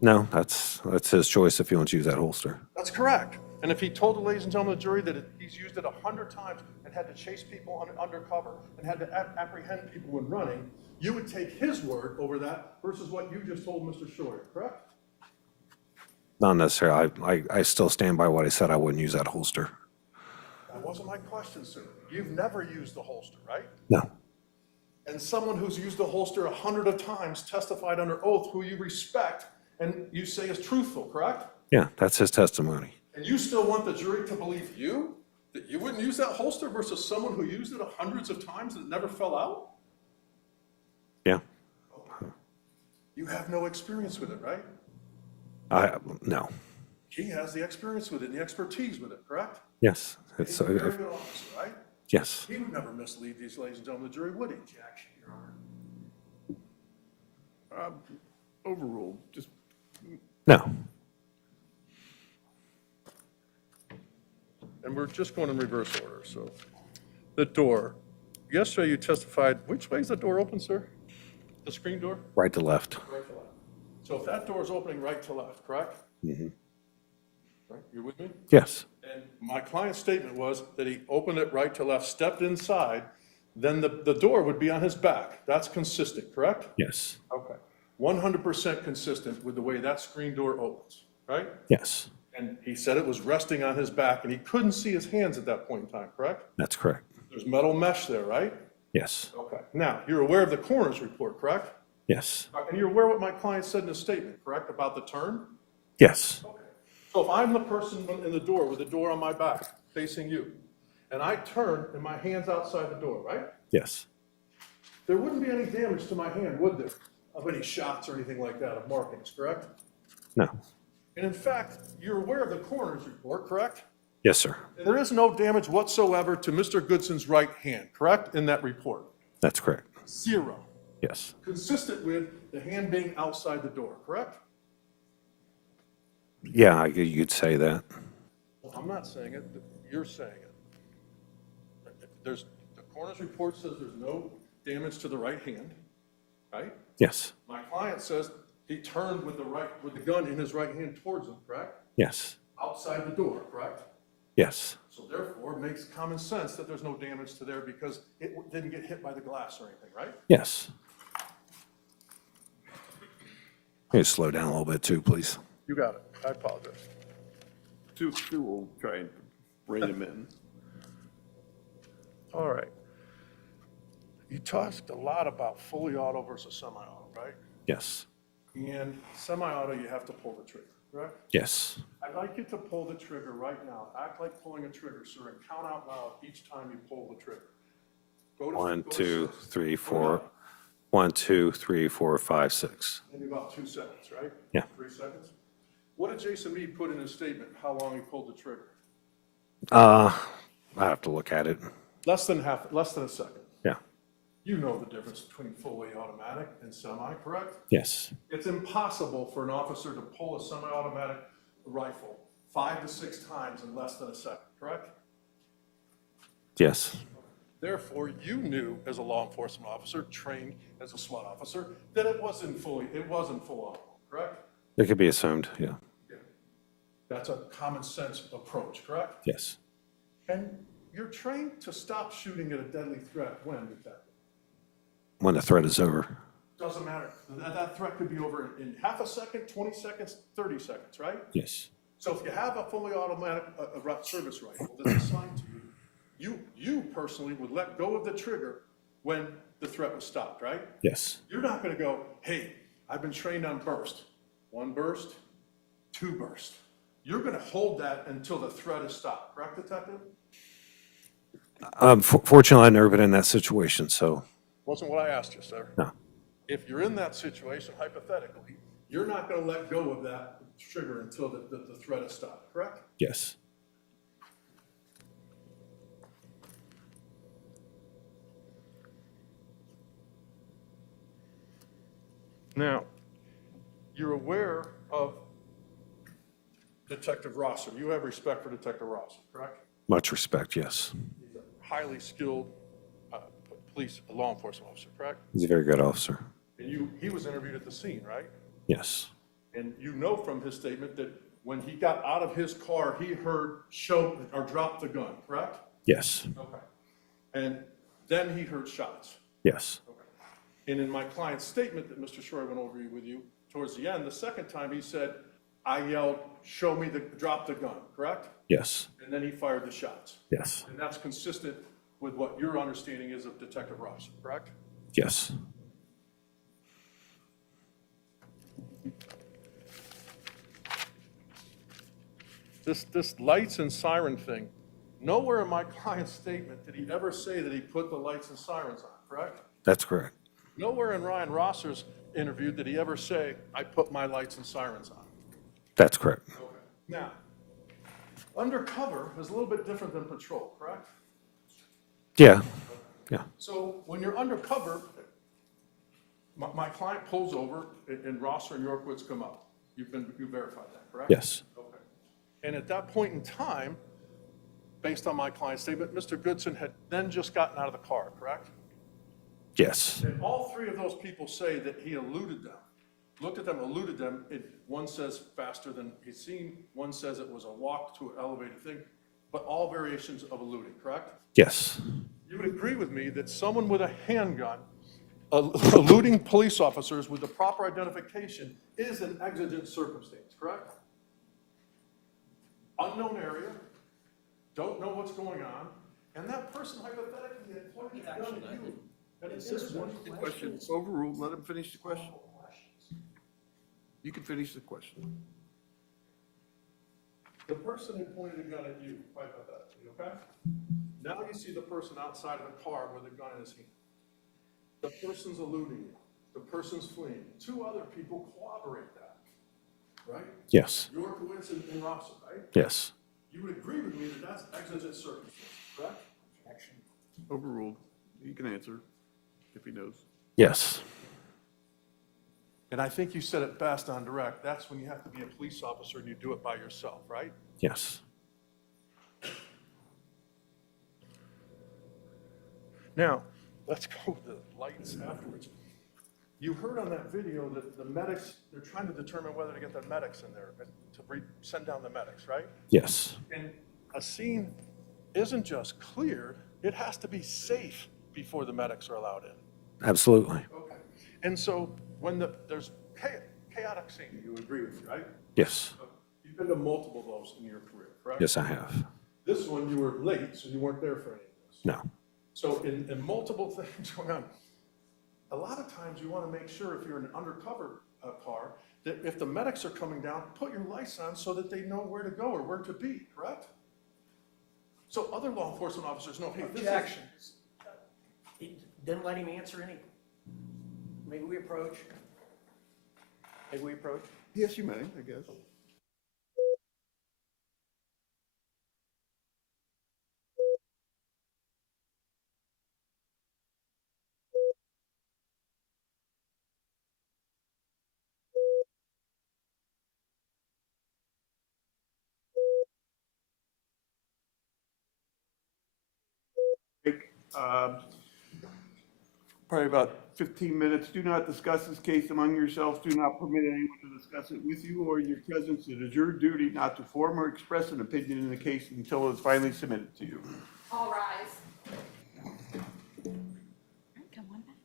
no, that's his choice if he wants to use that holster. That's correct. And if he told the ladies and gentlemen of the jury that he's used it 100 times and had to chase people undercover and had to apprehend people when running, you would take his word over that versus what you just told Mr. Short, correct? Not necessarily, I still stand by what I said, I wouldn't use that holster. That wasn't my question, sir. You've never used the holster, right? No, And someone who's used the holster 100 of times testified under oath who you respect and you say is truthful, correct? yeah, that's his testimony. And you still want the jury to believe you? That you wouldn't use that holster versus someone who used it hundreds of times and it never fell out? Yeah, You have no experience with it, right? no, He has the experience with it and the expertise with it, correct? yes, He's it's, a very good officer, right? yes, He would never mislead these ladies and gentlemen of the jury, would he? Objection, Your Honor. Overruled, just, no, And we're just going in reverse order, so. The door. Yesterday you testified, which way is the door open, sir? The screen door? right to left. Right to left. So if that door is opening right to left, correct? Mhm. Right, you with me? Yes, And my client's statement was that he opened it right to left, stepped inside, then the door would be on his back. That's consistent, correct? yes, Okay. 100% consistent with the way that screen door opens, right? yes, And he said it was resting on his back and he couldn't see his hands at that point in time, correct? that's correct. There's metal mesh there, right? Yes, Okay. Now, you're aware of the coroner's report, correct? yes, And you're aware what my client said in his statement, correct, about the turn? yes, Okay. So if I'm the person in the door with the door on my back facing you, and I turn and my hand's outside the door, right? yes, There wouldn't be any damage to my hand, would there? Of any shots or anything like that, of markings, correct? no, And in fact, you're aware of the coroner's report, correct? yes, sir, And there is no damage whatsoever to Mr. Goodson's right hand, correct, in that report? that's correct. Zero. Yes, Consistent with the hand being outside the door, correct? yeah, you'd say that. Well, I'm not saying it, you're saying it. The coroner's report says there's no damage to the right hand, right? Yes. My client says he turned with the gun in his right hand towards him, correct? Yes. Outside the door, correct? Yes. So therefore, it makes common sense that there's no damage to there because it didn't get hit by the glass or anything, right? Yes. Can you slow down a little bit too, please? You got it. I apologize. Sue will try and rein him in. All right. You talked a lot about fully auto versus semi-auto, right? Yes. And semi-auto, you have to pull the trigger, correct? Yes. I'd like you to pull the trigger right now. Act like pulling a trigger, sir, and count out loud each time you pull the trigger. Go to 1, go to 2, 6. 3, Go 4. down. 1, 2, 3, 4, 5, 6. Maybe about 2 seconds, right? Yeah. 3 seconds. What did Jason Meade put in his statement, how long he pulled the trigger? I have to look at it. Less than a second. Yeah. You know the difference between fully automatic and semi, correct? Yes. It's impossible for an officer to pull a semi-automatic rifle 5 to 6 times in less than a second, correct? Yes. Therefore, you knew as a law enforcement officer, trained as a SWAT officer, that it wasn't full auto, correct? It could be assumed. Yeah. Yeah. That's a common sense approach, correct? Yes. And you're trained to stop shooting at a deadly threat when, Detective? When the threat is over. Doesn't matter. That threat could be over in half a second, 20 seconds, 30 seconds, right? Yes. So if you have a fully automatic service rifle that's assigned to you, you personally would let go of the trigger when the threat was stopped, right? Yes. You're not going to go, hey, I've been trained on burst. 1 burst, 2 burst. You're going to hold that until the threat is stopped, correct, Detective? Fortunately, I've never been in that situation, so Wasn't what I asked you, sir. no. If you're in that situation, hypothetically, you're not going to let go of that trigger until the threat is stopped, correct? Yes. Now, you're aware of Detective Rosser. You have respect for Detective Rosser, correct? Much respect, yes. He's a highly skilled law enforcement officer, correct? He's a very good officer. And he was interviewed at the scene, right? Yes. And you know from his statement that when he got out of his car, he heard show or drop the gun, correct? Yes. Okay. And then he heard shots. Yes. Okay. And in my client's statement that Mr. Shore went over with you, towards the end, the second time he said, I yelled, show me drop the gun, correct? Yes. And then he fired the shots. Yes. And that's consistent with what your understanding is of Detective Rosser, correct? Yes. This lights and siren thing, nowhere in my client's statement did he ever say that he put the lights and sirens on, correct? That's correct. Nowhere in Ryan Rosser's interview did he ever say, I put my lights and sirens on. That's correct. Okay. Now, undercover is a little bit different than patrol, correct? Yeah. Yeah. So when you're undercover, my client pulls over and Rosser and Yorkowitz come up. You verified that, correct? Yes. Okay. And at that point in time, based on my client's statement, Mr. Goodson had then just gotten out of the car, correct? Yes. And all 3 of those people say that he eluded them, looked at them, eluded them. One says faster than he's seen, one says it was a walk to an elevated thing, but all variations of eluding, correct? Yes. You would agree with me that someone with a handgun eluding police officers with the proper identification is an exigent circumstance, correct? Unknown area, don't know what's going on, and that person hypothetically had pointed a gun at you. And Is this one question? It's overruled. Let him finish the question. You can finish the question. The person had pointed a gun at you, hypothetically, okay? Now you see the person outside of the car with a gun in his hand. The person's eluding you. The person's fleeing. 2 other people corroborate that, right? Yes. Yorkowitz and Rosser, right? Yes. You would agree with me that that's exigent circumstance, correct? Overruled. He can answer if he knows. Yes. And I think you said it best on direct. That's when you have to be a police officer and you do it by yourself, right? Yes. Now, let's go with the lights afterwards. You heard on that video that the medics, they're trying to determine whether to get the medics in there, to send down the medics, right? Yes, And a scene isn't just cleared, it has to be safe before the medics are allowed in. absolutely. Okay. And so when there's chaotic scene, you agree with me, right? Yes, You've been to multiple of those in your career, correct? yes, I have. This one, you were late, so you weren't there for any of this. No, So in multiple things going on, a lot of times you want to make sure if you're in an undercover car, that if the medics are coming down, put your lights on so that they know where to go or where to be, correct? So other law enforcement officers know, hey, this is. Objection. He didn't let him answer any. Maybe we approach. Maybe we approach. Yes, you may, I guess. Probably about 15 minutes. Do not discuss this case among yourselves. Do not permit anyone to discuss it with you or in your presence. It is your duty not to form or express an opinion in the case until it is finally submitted to you. All rise. Come on back.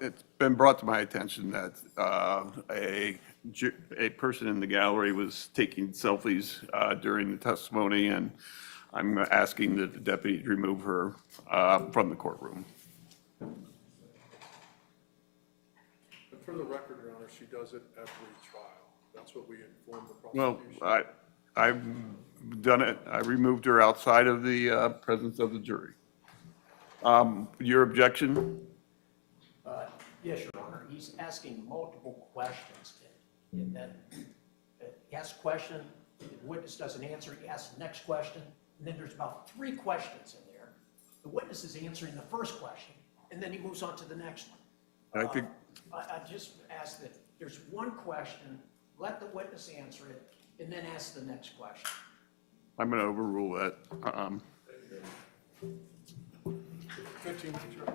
It's been brought to my attention that a person in the gallery was taking selfies during the testimony, and I'm asking that the deputy remove her from the courtroom. And for the record, Your Honor, she does it every trial. That's what we inform the Well, prosecution. I've done it. I removed her outside of the presence of the jury. Your objection? Yes, Your Honor. He's asking multiple questions. And then he asks a question, the witness doesn't answer, he asks the next question, and then there's about 3 questions in there. The witness is answering the first question, and then he moves on to the next one. I think. I just ask that there's one question, let the witness answer it, and then ask the next question. I'm going to overrule that. 15, sure.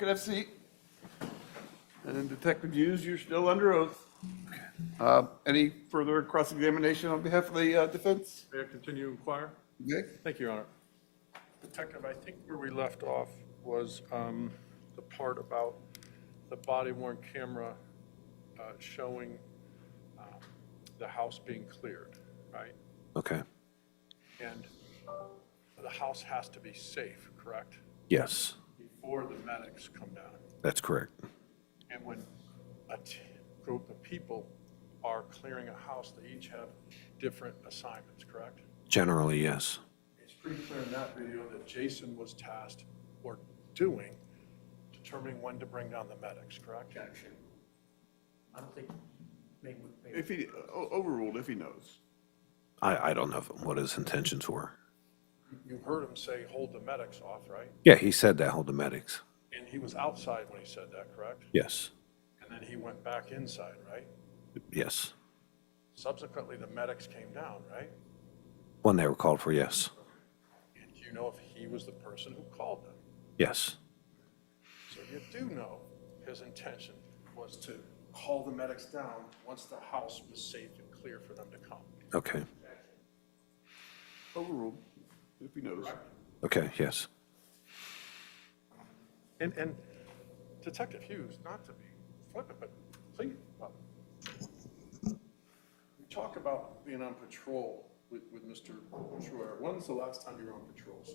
Everyone can have a seat. And then Detective Hughes, you're still under oath. Any further cross-examination on behalf of the defense? May I continue to inquire? Okay. Thank you, Your Honor. Detective, I think where we left off was the part about the body-worn camera showing the house being cleared, right? Okay. And the house has to be safe, correct? Yes, Before the medics come down. that's correct. And when a group of people are clearing a house, they each have different assignments, correct? Generally, yes. It's pretty clear in that video that Jason was tasked or doing, determining when to bring down the medics, correct? Objection. I don't think, maybe. If he, overruled if he knows. I don't know what his intentions were. You heard him say, hold the medics off, right? Yeah, he said that, hold the medics. And he was outside when he said that, correct? Yes, And then he went back inside, right? yes. Subsequently, the medics came down, right? When they were called for, yes. And do you know if he was the person who called them? Yes, So you do know his intention was to call the medics down once the house was safe and clear for them to come. okay, Overruled if he knows. okay, yes. And Detective Hughes, not to be flippant, but think about it. We talk about being on patrol with Mr. Schroyer. When's the last time you were on patrol, sir?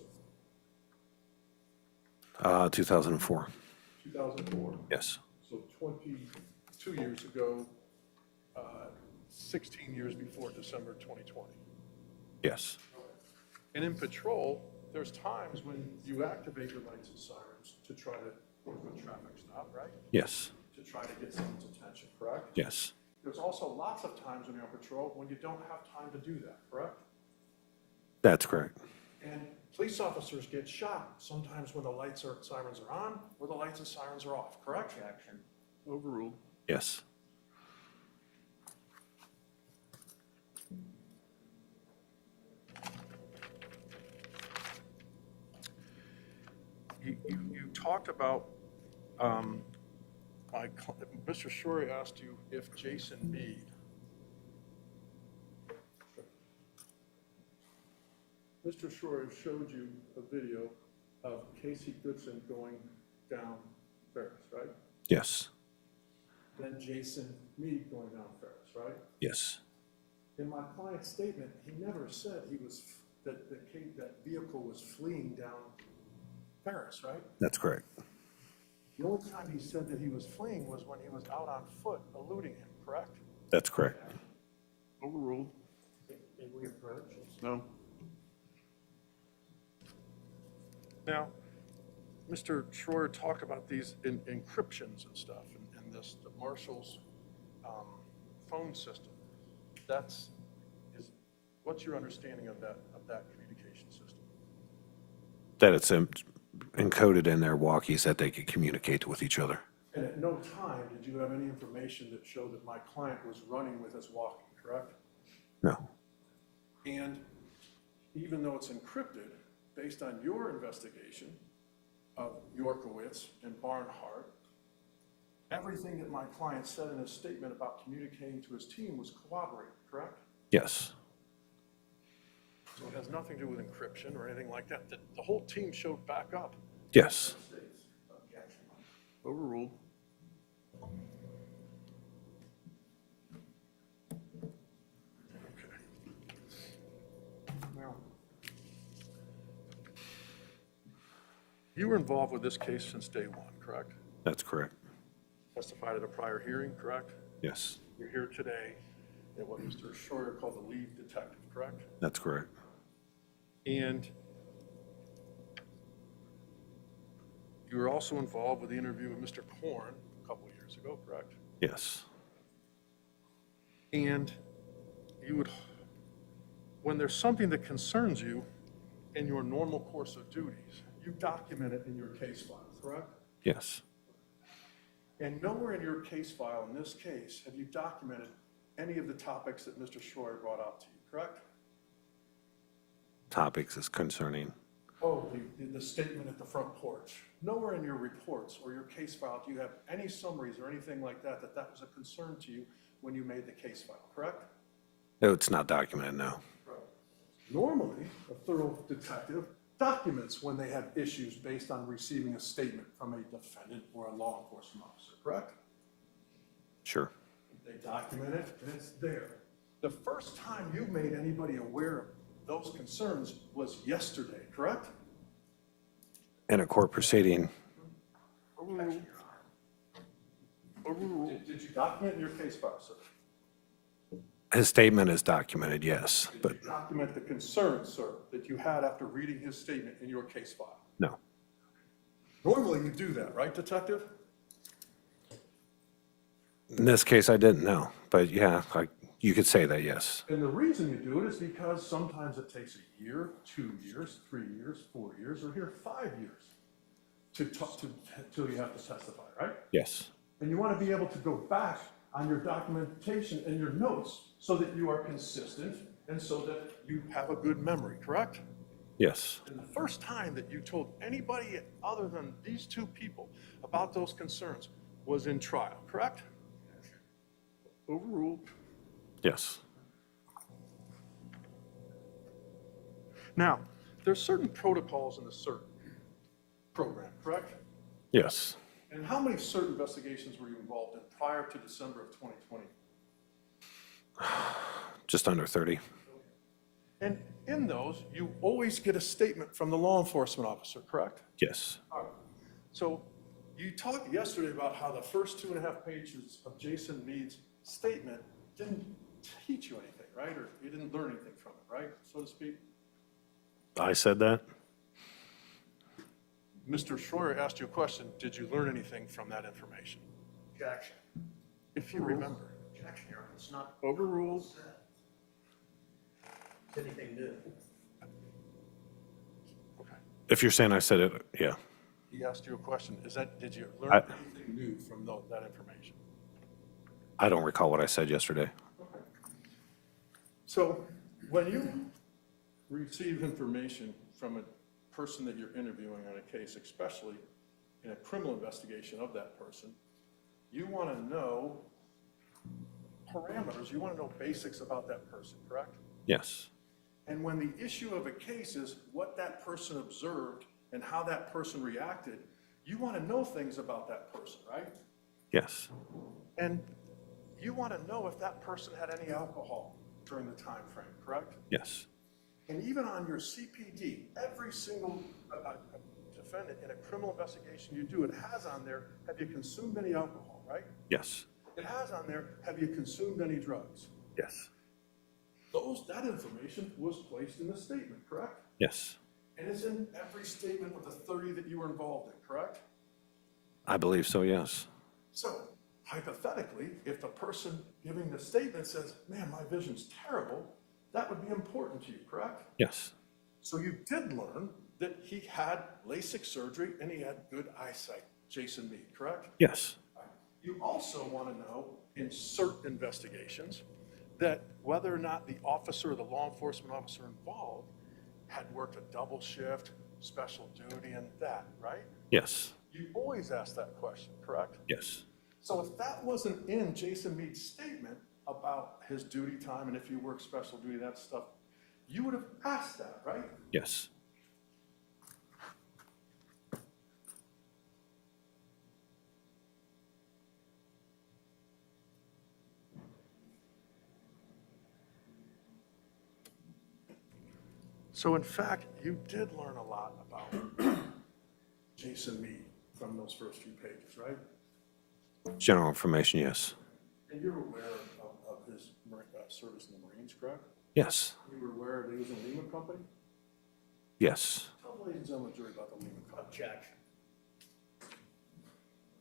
2004, 2004. yes, So 22 years ago, 16 years before December 2020. yes, And in patrol, there's times when you activate your lights and sirens to try to work with traffic stop, right? yes, To try to get someone's attention, correct? yes, There's also lots of times when you're on patrol when you don't have time to do that, correct? that's correct. And police officers get shot sometimes when the lights or sirens are on or the lights and sirens are off, correct? Action. Overruled. Yes, You talked about, Mr. Shorey asked you if Jason Meade Mr. Shorey showed you a video of Casey Goodson going down Ferris, right? yes, Then Jason Meade going down Ferris, right? yes, In my client's statement, he never said he was, that vehicle was fleeing down Ferris, right? that's correct. The only time he said that he was fleeing was when he was out on foot eluding him, correct? That's correct. Overruled. May we approach? No. Now, Mr. Schroyer talked about these encryptions and stuff, and this, the Marshall's phone system. What's your understanding of that communication system? That it's encoded in their walkies that they could communicate with each other. And at no time did you have any information that showed that my client was running with his walkie, correct? No, And even though it's encrypted, based on your investigation of Yorkowitz and Barnhart, everything that my client said in his statement about communicating to his team was corroborated, correct? yes, So it has nothing to do with encryption or anything like that. The whole team showed back up. yes, Overruled. Okay. Now, you were involved with this case since day one, correct? that's correct. Testified at a prior hearing, correct? Yes, You're here today in what Mr. Schroyer called the lead detective, correct? that's correct. And you were also involved with the interview with Mr. Korn a couple of years ago, correct? Yes, And you would, when there's something that concerns you in your normal course of duties, you document it in your case file, correct? yes, And nowhere in your case file, in this case, have you documented any of the topics that Mr. Schroyer brought out to you, correct? topics is concerning. Oh, the statement at the front porch. Nowhere in your reports or your case file do you have any summaries or anything like that, that was a concern to you when you made the case file, correct? No, it's not documented, no. Normally, a thorough detective documents when they have issues based on receiving a statement from a defendant or a law enforcement officer, correct? Sure. They document it and it's there. The first time you made anybody aware of those concerns was yesterday, correct? In a court proceeding, Overruled. Did you document in your case file, sir? his statement is documented, yes, but Did you document the concerns, sir, that you had after reading his statement in your case file? no. Normally you do that, right, detective? In this case, I didn't know, but yeah, you could say that, yes. And the reason you do it is because sometimes it takes a year, 2 years, 3 years, 4 years, or here 5 years to talk to, till you have to testify, right? Yes, And you want to be able to go back on your documentation and your notes so that you are consistent and so that you have a good memory, correct? yes, And the first time that you told anybody other than these two people about those concerns was in trial, correct? Overruled. yes, Now, there's certain protocols in the CERT program, correct? yes. And how many CERT investigations were you involved in prior to December of 2020? Just under 30. And in those, you always get a statement from the law enforcement officer, correct? Yes, So you talked yesterday about how the first 2.5 pages of Jason Meade's statement didn't teach you anything, right? Or you didn't learn anything from it, right, so to speak? I said that. Mr. Schroyer asked you a question, did you learn anything from that information? Objection. If you remember. Objection, Your Honor. It's not Overruled. anything new. Okay. If you're saying I said it, yeah. He asked you a question, did you learn I- anything new from that information? I don't recall what I said yesterday. So when you receive information from a person that you're interviewing on a case, especially in a criminal investigation of that person, you want to know parameters, you want to know basics about that person, correct? Yes, And when the issue of a case is what that person observed and how that person reacted, you want to know things about that person, right? yes, And you want to know if that person had any alcohol during the time frame, correct? yes, And even on your CPD, every single defendant in a criminal investigation you do, it has on there, have you consumed any alcohol, right? yes, It has on there, have you consumed any drugs? yes, That information was placed in the statement, correct? yes. And it's in every statement with the 30 that you were involved in, correct? I believe so, yes. So hypothetically, if the person giving the statement says, man, my vision's terrible, that would be important to you, correct? Yes, So you did learn that he had LASIK surgery and he had good eyesight, Jason Meade, correct? yes, You also want to know in certain investigations that whether or not the officer or the law enforcement officer involved had worked a double shift, special duty, and that, right? yes, You always ask that question, correct? yes, So if that wasn't in Jason Meade's statement about his duty time and if you work special duty, that stuff, you would have asked that, right? yes. So in fact, you did learn a lot about Jason Meade from those first few pages, right? General information, yes. And you're aware of his service in the Marines, correct? Yes, You were aware that he was in Lehman Company? yes. Tell the ladies and gentlemen jury about the Lehman Company. Objection.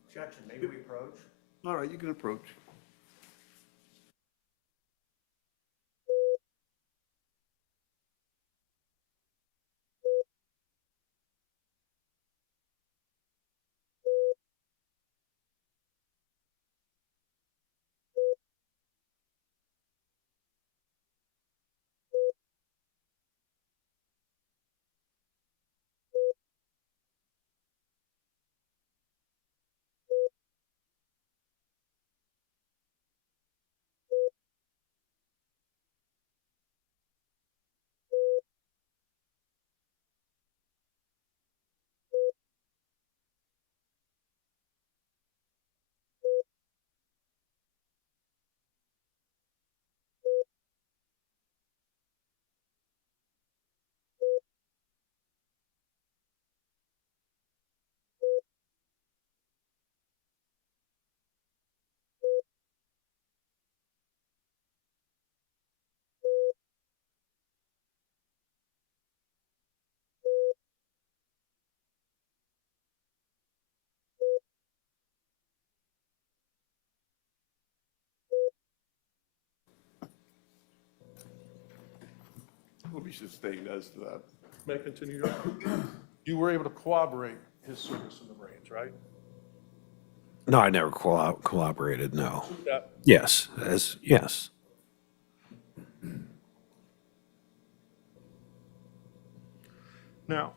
Objection, may we approach? All right, you can approach. will be sustained as to that. May I continue, Your Honor? You were able to corroborate his service in the Marines, right? No, I never collaborated, no. That, Yes, yes, now,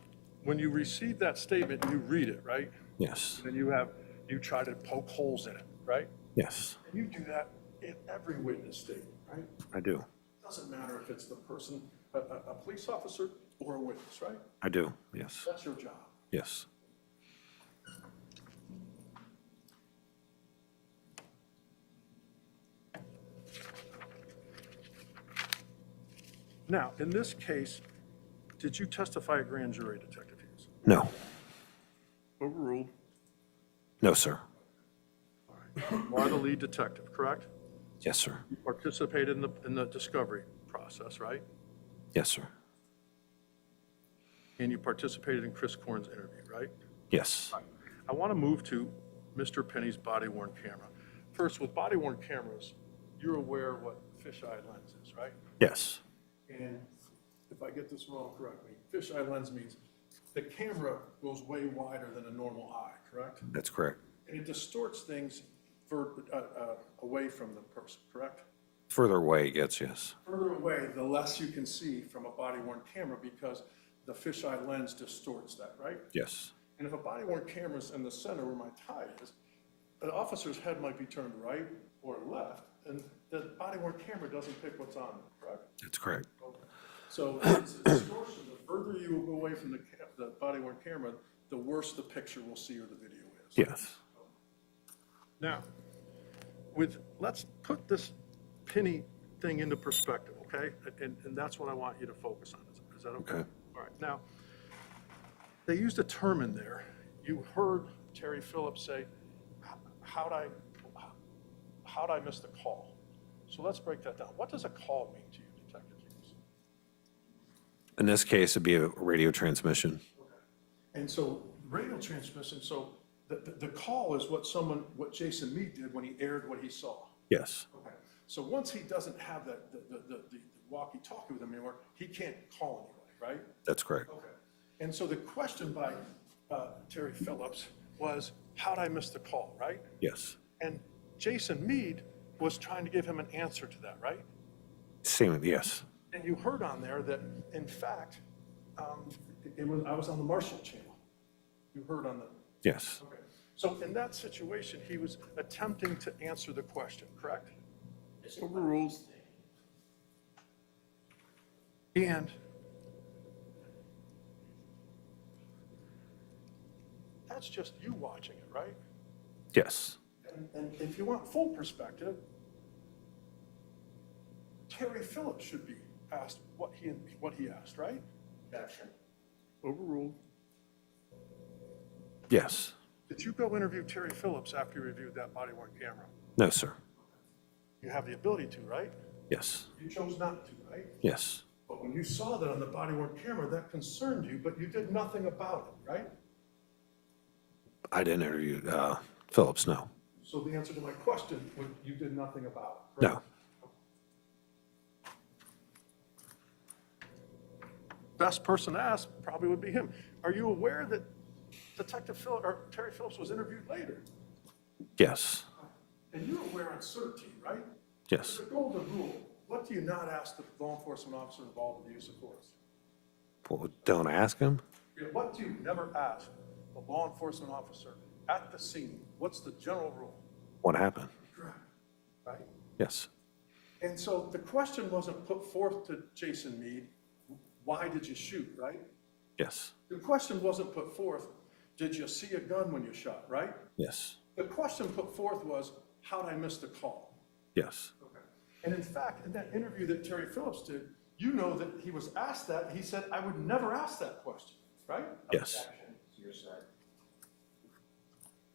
when you receive that statement, you read it, right? yes, And you try to poke holes in it, right? yes, And you do that in every witness statement, right? I do, Doesn't matter if it's the person, a police officer or a witness, right? I do, yes, That's your job. yes. Now, in this case, did you testify at grand jury, Detective Hughes? No, Overruled. no, sir. You are the lead detective, correct? Yes, sir. You participated in the discovery process, right? Yes, sir. And you participated in Chris Korn's interview, right? Yes, I want to move to Mr. Penny's body-worn camera. First, with body-worn cameras, you're aware what fisheye lens is, right? yes, And if I get this wrong, correct me. Fisheye lens means the camera goes way wider than a normal eye, correct? that's correct. And it distorts things away from the person, correct? Further away it gets, yes. Further away, the less you can see from a body-worn camera because the fisheye lens distorts that, right? Yes, And if a body-worn camera's in the center where my tie is, an officer's head might be turned right or left, and the body-worn camera doesn't pick what's on it, correct? that's correct. So it's a distortion. The further you go away from the body-worn camera, the worse the picture we'll see or the video is. Yes, Now, let's put this Penny thing into perspective, okay? And that's what I want you to focus on. Is that okay? Okay. All right. Now, they used a term in there. You heard Terry Phillips say, how'd I miss the call? So let's break that down. What does a call mean to you, Detective Hughes? in this case, it'd be a radio transmission. And so radio transmission, so the call is what Jason Meade did when he aired what he saw. Yes, Okay. So once he doesn't have the walkie-talkie with him anymore, he can't call anybody, right? that's correct. Okay. And so the question by Terry Phillips was, how'd I miss the call, right? Yes, And Jason Meade was trying to give him an answer to that, right? same, yes, And you heard on there that, in fact, I was on the Marshall channel. You heard on the, yes, okay. So in that situation, he was attempting to answer the question, correct? Overruled. And that's just you watching it, right? yes, And if you want full perspective, Terry Phillips should be asked what he asked, right? Objection. Overruled. yes, Did you go interview Terry Phillips after you reviewed that body-worn camera? no, sir, You have the ability to, right? yes, You chose not to, right? yes, But when you saw that on the body-worn camera, that concerned you, but you did nothing about it, right? I didn't interview Phillips, no, So the answer to my question was you did nothing about it, no, correct? Best person to ask probably would be him. Are you aware that Terry Phillips was interviewed later? yes, And you're aware on certainty, right? yes. The golden rule, what do you not ask the law enforcement officer involved in the use of force? Well, don't ask him? What do you never ask a law enforcement officer at the scene? What's the general rule? What happened? Correct. Right? Yes, And so the question wasn't put forth to Jason Meade, why did you shoot, right? yes, The question wasn't put forth, did you see a gun when you shot, right? yes, The question put forth was, how'd I miss the call? yes, Okay. And in fact, in that interview that Terry Phillips did, you know that he was asked that, he said, I would never ask that question, right? yes,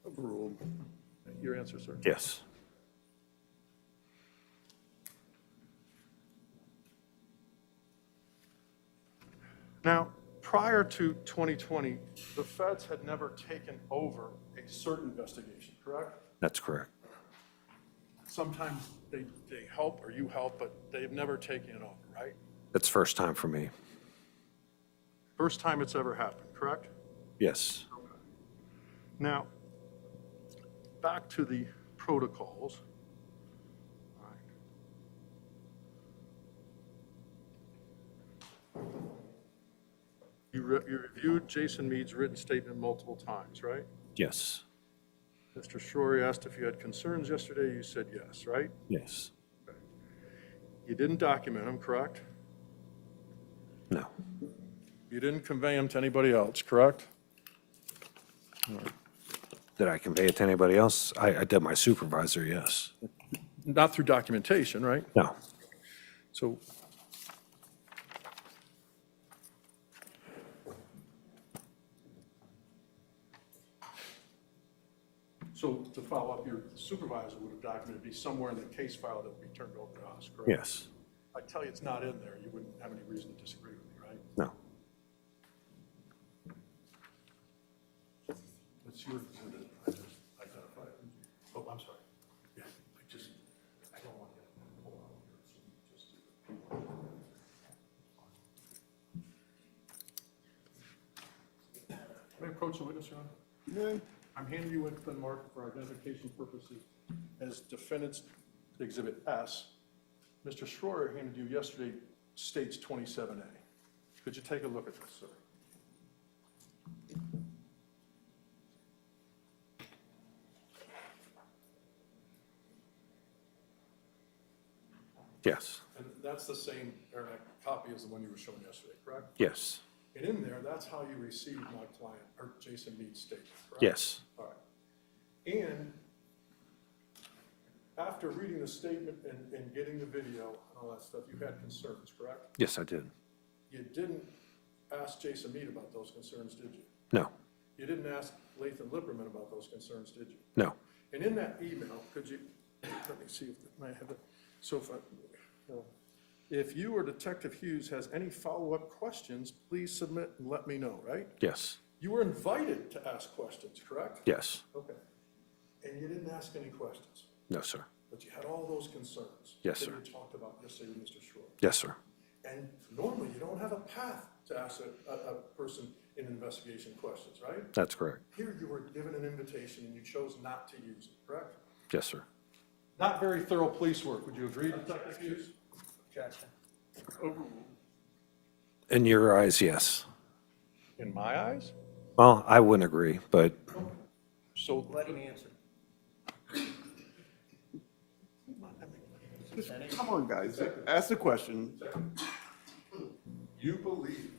Overruled. Your answer, sir. yes, Now, prior to 2020, the feds had never taken over a certain investigation, correct? that's correct. Sometimes they help or you help, but they've never taken it over, right? It's first time for me. First time it's ever happened, correct? Yes. Now, back to the protocols. All right. You reviewed Jason Meade's written statement multiple times, right? Yes. Mr. Schroer asked if you had concerns yesterday. You said yes, right? Yes. You didn't document them, correct? No. You didn't convey them to anybody else, correct? Did I convey it to anybody else? I did my supervisor, yes. Not through documentation, right? No. So to follow up, your supervisor would have documented, be somewhere in the case file that would be turned over to us, correct? Yes. I tell you it's not in there, you wouldn't have any reason to disagree with me, right? No. What's your exhibit? I just identified it. Oh, I'm sorry. Yeah, I don't want to pull out here, so just do it. Can I approach the witness, Your Honor? I'm handing you a mark for identification purposes as defendant's exhibit S. Mr. Schroer handed you yesterday states 27A. Could you take a look at this, sir? Yes. And that's the same copy as the one you were showing yesterday, correct? Yes. And in there, that's how you received my client, or Jason Meade's statement, correct? Yes. All right. And after reading the statement and getting the video and all that stuff, you had concerns, correct? Yes, I did. You didn't ask Jason Meade about those concerns, did you? No. You didn't ask Lathan Lipperman about those concerns, did you? No. And in that email, could you, let me see if I have it. So if you or Detective Hughes has any follow-up questions, please submit and let me know, right? Yes. You were invited to ask questions, correct? Yes. Okay. And you didn't ask any questions, No, sir. but you had all those concerns. Yes, sir. That you talked about yesterday with Mr. Schroer. Yes, sir. And normally, you don't have a path to ask a person in investigation questions, right? That's correct. Here, you were given an invitation and you chose not to use it, correct? Yes, sir. Not very thorough police work, would you agree, Detective Hughes? Objection. In your eyes, yes. In my eyes? Well, I wouldn't agree, but So. Let him answer. Come on, guys, ask the question. You believe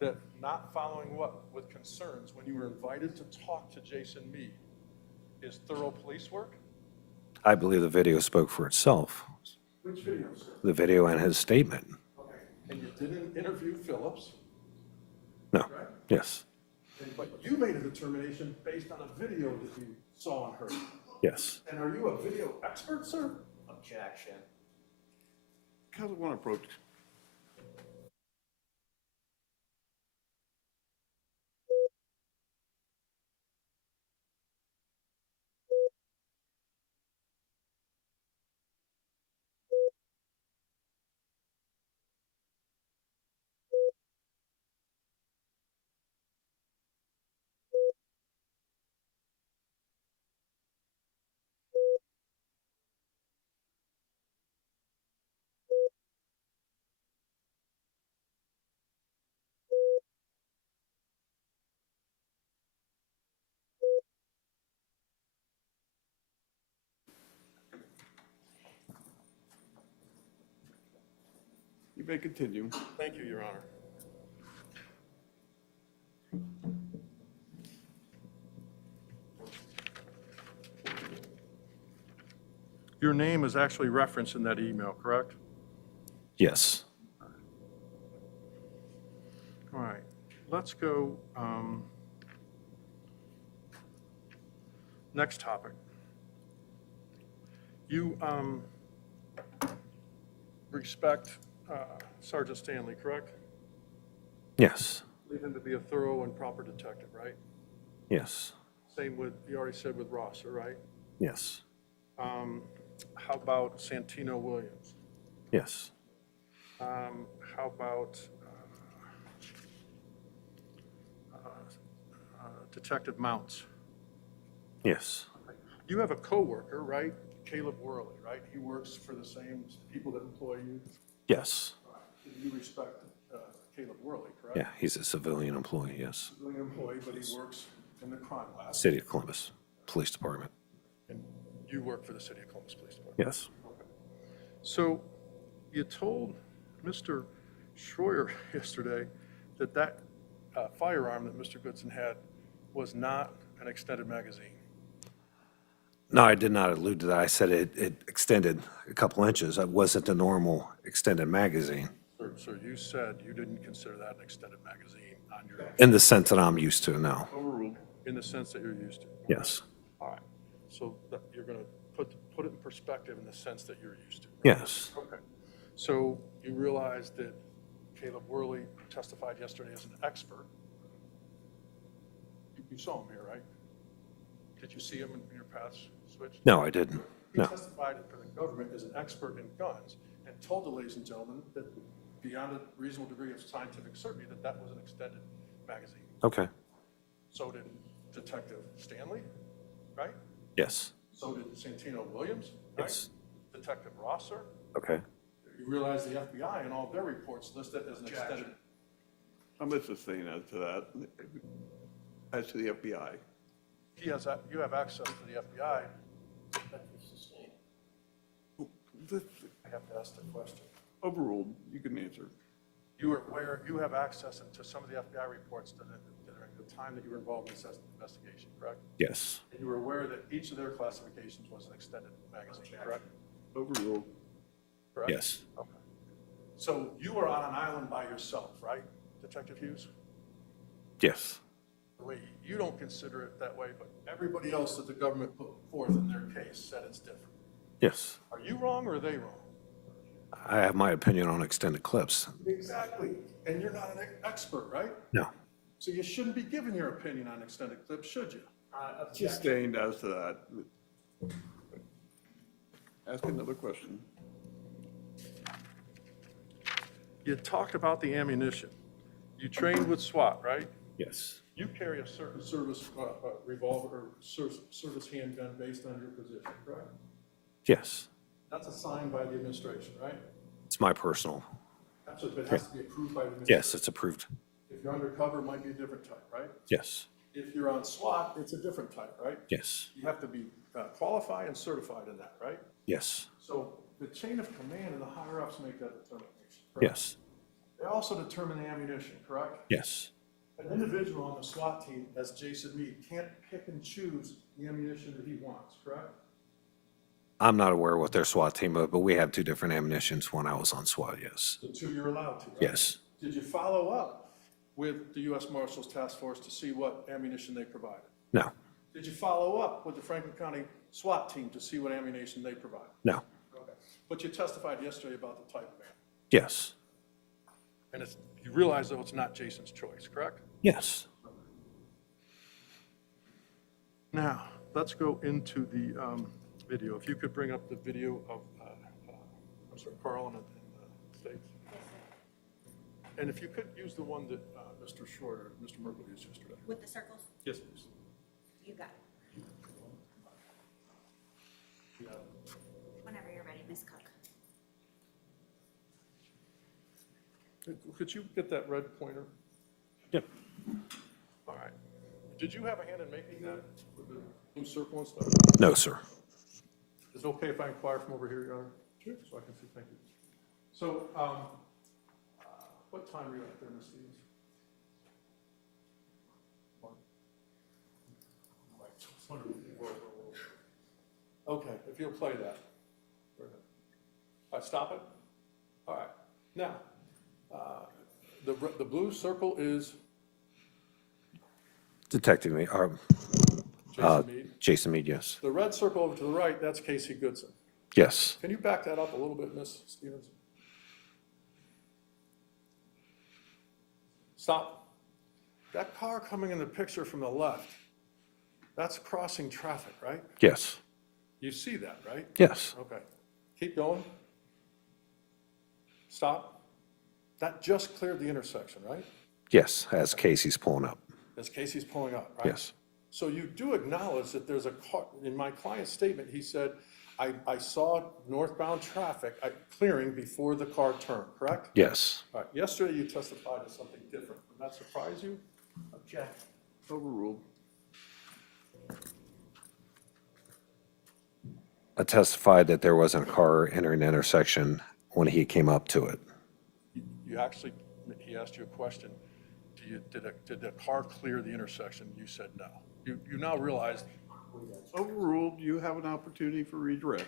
that not following up with concerns when you were invited to talk to Jason Meade is thorough police work? I believe the video spoke for itself. Which video, sir? The video and his statement. Okay. And you didn't interview Phillips, No. right? Yes. But you made a determination based on a video that you saw and heard. Yes. And are you a video expert, sir? Objection. How's one approach? You may continue. Thank you, Your Honor. Your name is actually referenced in that email, correct? Yes. All right, let's go, next topic. You respect Sergeant Stanley, correct? Yes. Believe him to be a thorough and proper detective, right? Yes. Same with, you already said with Rosser, right? Yes. How about Santino Williams? Yes. how about Detective Mounts? Yes. You have a coworker, right? Caleb Worley, right? He works for the same people that employ you? Yes. You respect Caleb Worley, correct? Yeah, he's a civilian employee, yes. Civilian employee, but he works in the crime lab. City of Columbus Police Department. And you work for the City of Columbus Police Department? Yes. Okay. So you told Mr. Schroyer yesterday that that firearm that Mr. Goodson had was not an extended magazine. No, I did not allude to that. I said it extended a couple inches. It wasn't a normal extended magazine So you said you didn't consider that an extended magazine on your, in the sense that I'm used to, no. overruled, in the sense that you're used to? Yes. All right. So that you're going to put it in perspective in the sense that you're used to? Yes. Okay. So you realize that Caleb Worley testified yesterday as an expert. You saw him here, right? Did you see him in your paths switch? No, I didn't. He No. testified for the government as an expert in guns and told the ladies and gentlemen that beyond a reasonable degree of scientific certainty that that was an extended magazine. Okay. So did Detective Stanley, right? Yes. So did Santino Williams, right? Yes. Detective Rosser. Okay. You realize the FBI in all their reports list it as an extended. I'm just saying as to that, as to the FBI. You have access to the FBI. I have to ask the question. Overruled, you can answer. You are aware, you have access to some of the FBI reports that are in the time that you were involved in this investigation, correct? Yes. And you were aware that each of their classifications was an extended magazine, correct? Overruled. Correct? Yes. Okay. So you were on an island by yourself, right, Detective Hughes? Yes. The way you don't consider it that way, but everybody else that the government put forth in their case said it's different. Yes. Are you wrong or are they wrong? I have my opinion on extended clips. Exactly. And you're not an expert, right? No. So you shouldn't be giving your opinion on extended clips, should you? Sustained as to that. Ask another question. You talked about the ammunition. You trained with SWAT, right? Yes. You carry a certain service revolver or service handgun based on your position, correct? Yes. That's assigned by the administration, right? It's my personal. Absolutely, but it has to be approved by the administration. Yes, it's approved. If you're undercover, it might be a different type, right? Yes. If you're on SWAT, it's a different type, right? Yes. You have to be qualified and certified in that, right? Yes. So the chain of command and the higher-ups make that determination, correct? Yes. They also determine the ammunition, correct? Yes. An individual on the SWAT team, as Jason Meade, can't pick and choose the ammunition that he wants, correct? I'm not aware what their SWAT team, but we have two different ammunitions when I was on SWAT, yes. The two you're allowed to, right? Yes. Did you follow up with the U.S. Marshals Task Force to see what ammunition they provided? No. Did you follow up with the Franklin County SWAT team to see what ammunition they provided? No. Okay. But you testified yesterday about the type of ammunition. Yes. And you realize, though, it's not Jason's choice, correct? Yes. Now, let's go into the video. If you could bring up the video of, I'm sorry, Carl in the States. And if you could use the one that Mr. Shorter, Mr. Merkel used yesterday. With the circles? Yes, please. You got it. Whenever you're ready, Miss Cook. Could you get that red pointer? Yep. All right. Did you have a hand in making that with the blue circle and stuff? No, sir. Is it okay if I inquire from over here, Your Honor? Sure. So I can see, thank you. So, what time are you at there, Ms. Stevens? Okay, if you'll play that. Go ahead. I stop it? All right. Now, the blue circle is Detective Meade, Jason Meade. Jason Meade, yes. The red circle over to the right, that's Casey Goodson. Yes. Can you back that up a little bit, Ms. Stevens? Stop. That car coming in the picture from the left, that's crossing traffic, right? Yes. You see that, right? Yes. Okay. Keep going. Stop. that just cleared the intersection, right? Yes, as Casey's pulling up. As Casey's pulling up, right? Yes. So you do acknowledge that there's a car, in my client's statement, he said, I saw northbound traffic clearing before the car turned, correct? Yes. All right, yesterday you testified to something different. Would that surprise you? Objection. Overruled. I testified that there wasn't a car entering the intersection when he came up to it. You actually, he asked you a question. Did the car clear the intersection? You said no. You now realize, Overruled. You have an opportunity for redirect.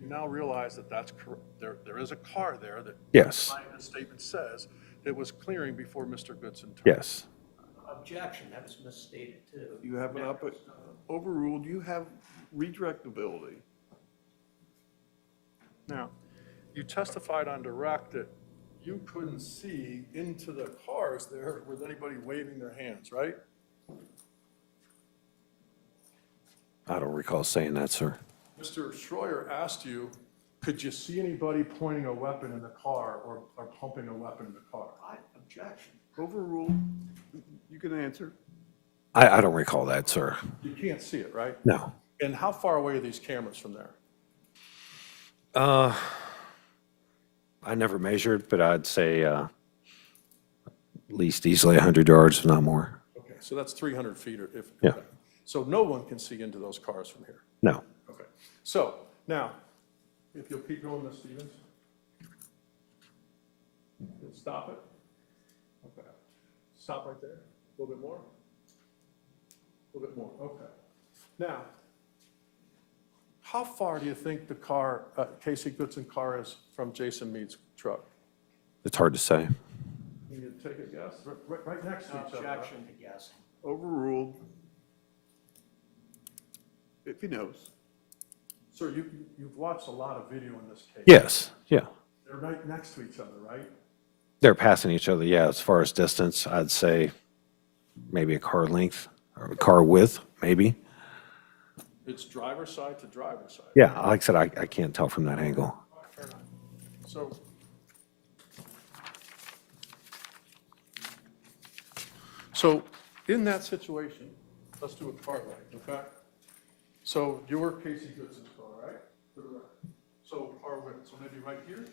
you now realize that that's correct. There is a car there that. Yes. The statement says it was clearing before Mr. Goodson turned. Yes. Objection, that was misstated too. You have an overruled. You have redirect ability. Now, you testified on direct that you couldn't see into the cars there with anybody waving their hands, right? I don't recall saying that, sir. Mr. Schroyer asked you, could you see anybody pointing a weapon in the car or pumping a weapon in the car? Objection. Overruled. You can answer. I don't recall that, sir. You can't see it, right? No. And how far away are these cameras from there? I never measured, but I'd say at least easily 100 yards, if not more. Okay, so that's 300 feet or if. Yeah. Okay. So no one can see into those cars from here. No. Okay. So now, if you'll keep going, Ms. Stevens. Stop it. Okay. Stop right there. A little bit more. A little bit more. Okay. Now, how far do you think the car, Casey Goodson car is from Jason Meade's truck? It's hard to say. Can you take a guess? Right next to each other. right? Objection to guessing. Overruled. If he knows. Sir, you've watched a lot of video in this case. Yes. Yeah. They're right next to each other, right? They're passing each other. Yeah. As far as distance, I'd say maybe a car length or a car width, maybe. It's driver's side to driver's side. Yeah. Like I said, I can't tell from that angle. Fair enough. So, in that situation, let's do a car light, okay? So you were Casey Goodson's car, right? To the right. So car width, so maybe right here?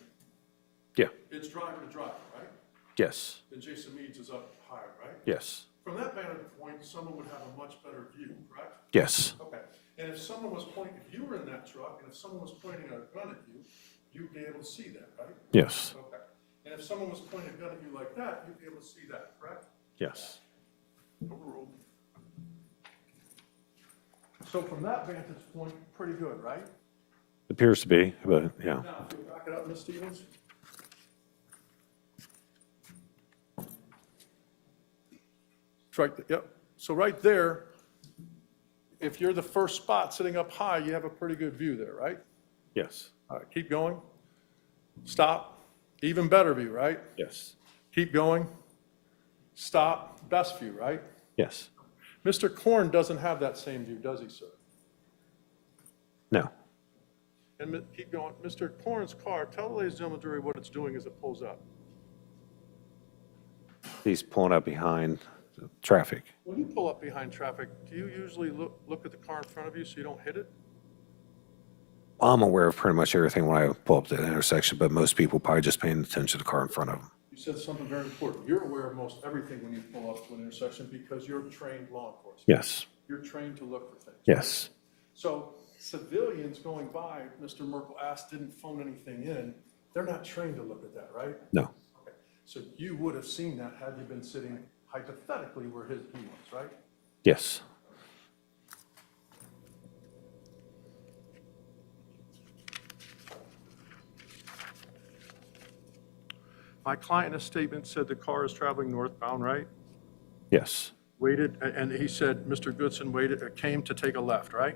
Yeah. It's driver to driver, right? Yes. And Jason Meade's is up higher, right? Yes. From that vantage point, someone would have a much better view, correct? Yes. Okay. And if someone was pointing, if you were in that truck and if someone was pointing a gun at you, you'd be able to see that, right? Yes. Okay. And if someone was pointing a gun at you like that, you'd be able to see that, correct? Yes. Overruled. So from that vantage point, pretty good, right? Appears to be, but yeah. Now, if you back it up, Ms. Stevens. It's right, yep. So right there, if you're the first spot sitting up high, you have a pretty good view there, right? Yes. All right, keep going. Stop. Even better view, right? Yes. Keep going. Stop. Best view, right? Yes. Mr. Korn doesn't have that same view, does he, sir? No. And keep going. Mr. Korn's car, tell the ladies and gentlemen jury what it's doing as it pulls up. He's pulling up behind the traffic. When you pull up behind traffic, do you usually look at the car in front of you so you don't hit it? I'm aware of pretty much everything when I pull up to the intersection, but most people probably just paying attention to the car in front of them. You said something very important. You're aware of most everything when you pull up to an intersection because you're trained law enforcement. Yes. You're trained to look for things. Yes. So civilians going by, Mr. Merkel asked, didn't phone anything in. They're not trained to look at that, right? No. Okay. So you would have seen that had you been sitting hypothetically where he was, right? Yes. My client in a statement said the car is traveling northbound, right? Yes. Waited, and he said Mr. Goodson came to take a left, right?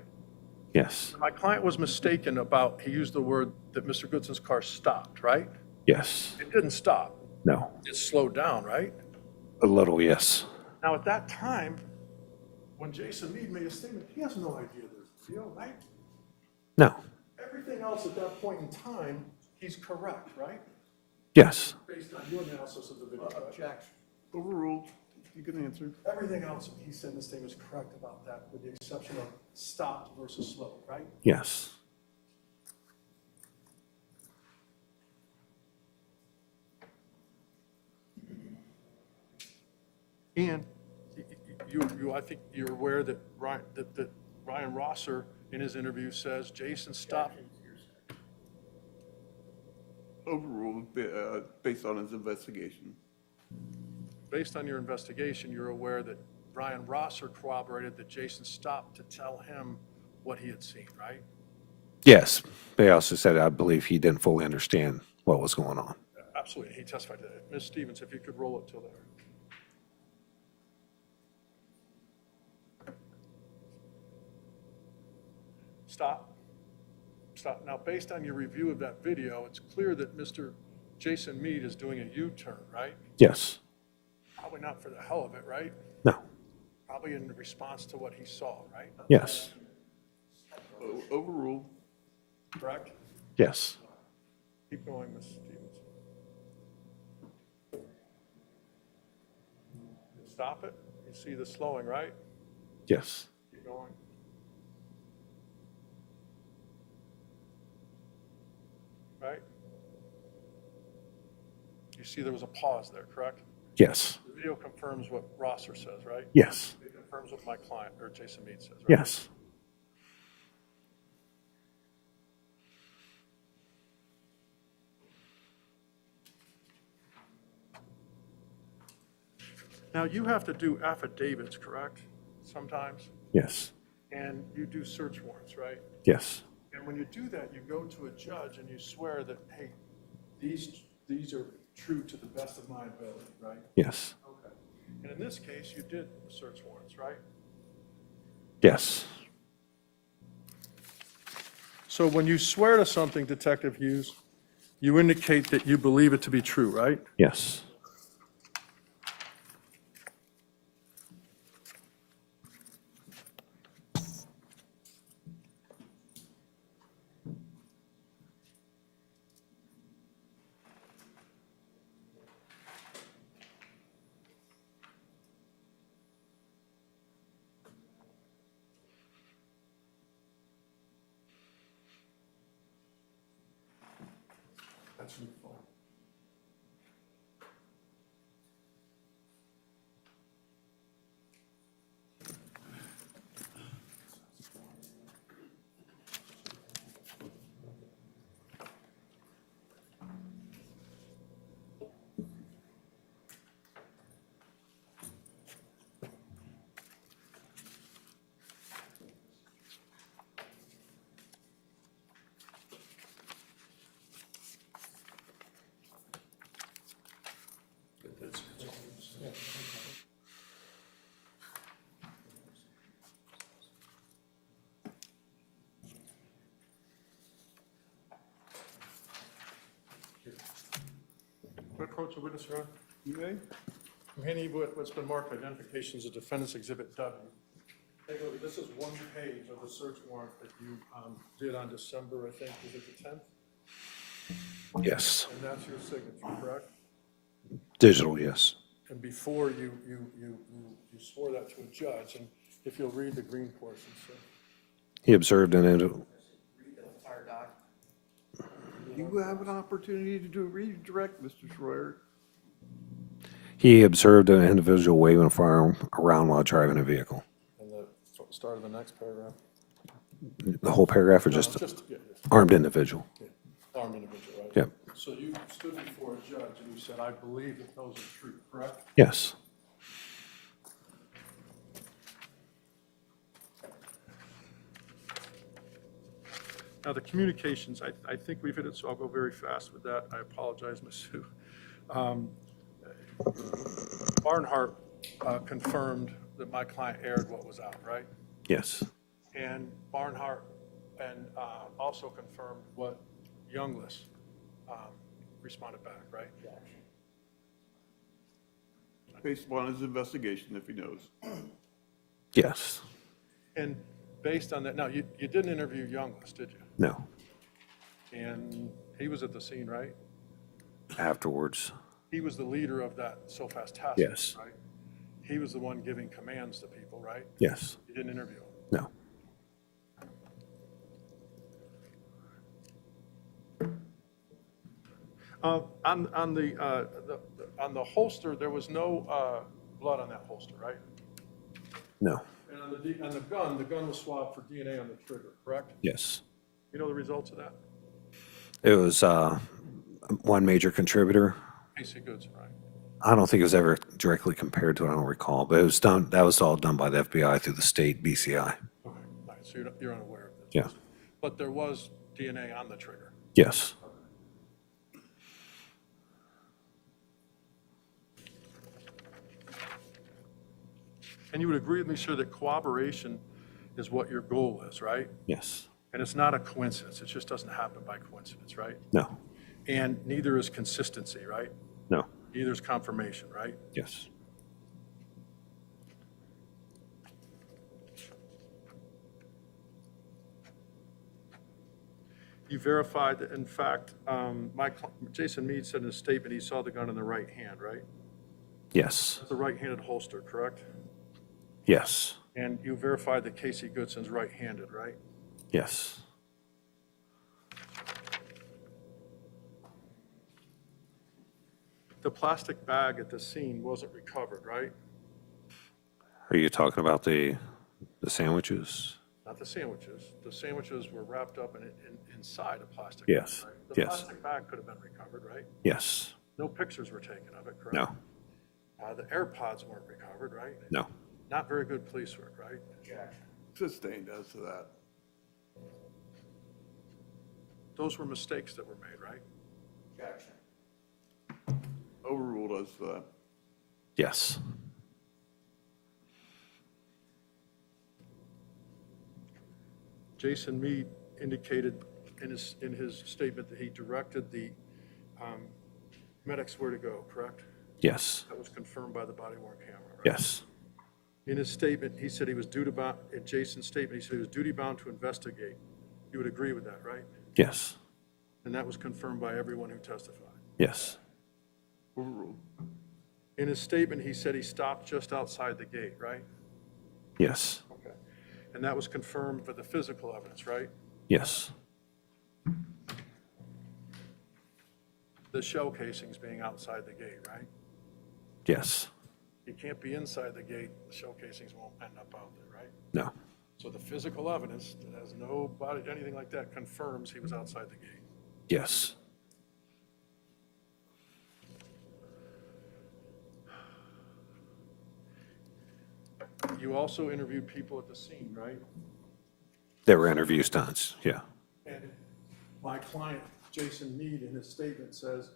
Yes. My client was mistaken about, he used the word that Mr. Goodson's car stopped, right? Yes. It didn't stop. No. It slowed down, right? A little, yes. Now, at that time, when Jason Meade made a statement, he has no idea there's a deal, right? No. Everything else at that point in time, he's correct, right? Yes. Based on your analysis of the video. Objection. Overruled. You can answer. Everything else he said in this thing was correct about that, with the exception of stopped versus slow, right? Yes. And I think you're aware that Ryan Rosser in his interview says Jason stopped. Overruled, based on his investigation. Based on your investigation, you're aware that Ryan Rosser corroborated that Jason stopped to tell him what he had seen, right? Yes. They also said, I believe he didn't fully understand what was going on. Absolutely, he testified to that. Ms. Stevens, if you could roll it till there. Stop. Stop. Now, based on your review of that video, it's clear that Mr. Jason Meade is doing a U-turn, right? Yes. Probably not for the hell of it, right? No. Probably in response to what he saw, right? Yes. Overruled. Correct? Yes. Keep going, Ms. Stevens. Stop it. You see the slowing, right? Yes. Keep going. Right? You see there was a pause there, correct? Yes. The video confirms what Rosser says, right? Yes. It confirms what my client, or Jason Meade says, right? Yes. Now, you have to do affidavits, correct? Sometimes? Yes. And you do search warrants, right? Yes. And when you do that, you go to a judge and you swear that, hey, these are true to the best of my ability, right? Yes. Okay. And in this case, you did the search warrants, right? Yes. So when you swear to something, Detective Hughes, you indicate that you believe it to be true, right? Yes. That's your fault. Can I approach a witness, Your Honor? You may? I'm handing you what's been marked identifications of Defendant's Exhibit W. Take a look. This is one page of the search warrant that you did on December, I think, was it the 10th? Yes. And that's your signature, correct? Digital, yes. And before you swore that to a judge, and if you'll read the green portion, sir. He observed an You have an opportunity to do a redirect, Mr. Schroyer. He observed an individual waving a firearm around while driving a vehicle. And the start of the next paragraph. The whole paragraph or No, just yeah, armed individual? armed individual, right? Yep. So you stood before a judge and you said, I believe that those are true, correct? Yes. Now, the communications, I think we've hit it, so I'll go very fast with that. I apologize, Ms. Sue. Barnhart confirmed that my client aired what was out, right? Yes. And Barnhart also confirmed what Younglis responded back, right? Based upon his investigation, if he knows. Yes. And based on that, now, you didn't interview Younglis, did you? No. And he was at the scene, right? afterwards. He was the leader of that SOFAS task force, Yes. right? He was the one giving commands to people, right? Yes. You didn't interview him. No. On the holster, there was no blood on that holster, right? No. And on the gun was swabbed for DNA on the trigger, correct? Yes. You know the results of that? It was one major contributor. Casey Goodson, right? I don't think it was ever directly compared to it. I don't recall, but it was done. That was all done by the FBI through the state BCI. Okay, all right, so you're unaware of this. Yeah. But there was DNA on the trigger. Yes. And you would agree with me, sir, that cooperation is what your goal is, right? Yes. And it's not a coincidence. It just doesn't happen by coincidence, right? No. And neither is consistency, right? No. Neither is confirmation, right? Yes. You verified that, in fact, Jason Meade said in his statement he saw the gun in the right hand, right? Yes. The right-handed holster, correct? Yes. And you verified that Casey Goodson's right-handed, right? Yes. The plastic bag at the scene wasn't recovered, right? Are you talking about the sandwiches? Not the sandwiches. The sandwiches were wrapped up inside a plastic bag. Yes. Right? The Yes. plastic bag could have been recovered, right? Yes. No pictures were taken of it, correct? No. The AirPods weren't recovered, right? No. Not very good police work, right? Sustained as to that. Those were mistakes that were made, right? Overruled as to that. Yes. Jason Meade indicated in his statement that he directed the medics where to go, correct? Yes. That was confirmed by the body worn camera, right? Yes. In his statement, he said he was in Jason's statement, he said he was duty-bound to investigate. You would agree with that, right? Yes. And that was confirmed by everyone who testified. Yes. Overruled. In his statement, he said he stopped just outside the gate, right? Yes. Okay. And that was confirmed for the physical evidence, right? Yes. The shell casings being outside the gate, right? Yes. You can't be inside the gate, the shell casings won't end up out there, right? No. So the physical evidence that has no body, anything like that, confirms he was outside the gate. Yes. You also interviewed people at the scene, right? There were interview stunts. Yeah. And my client, Jason Meade, in his statement says,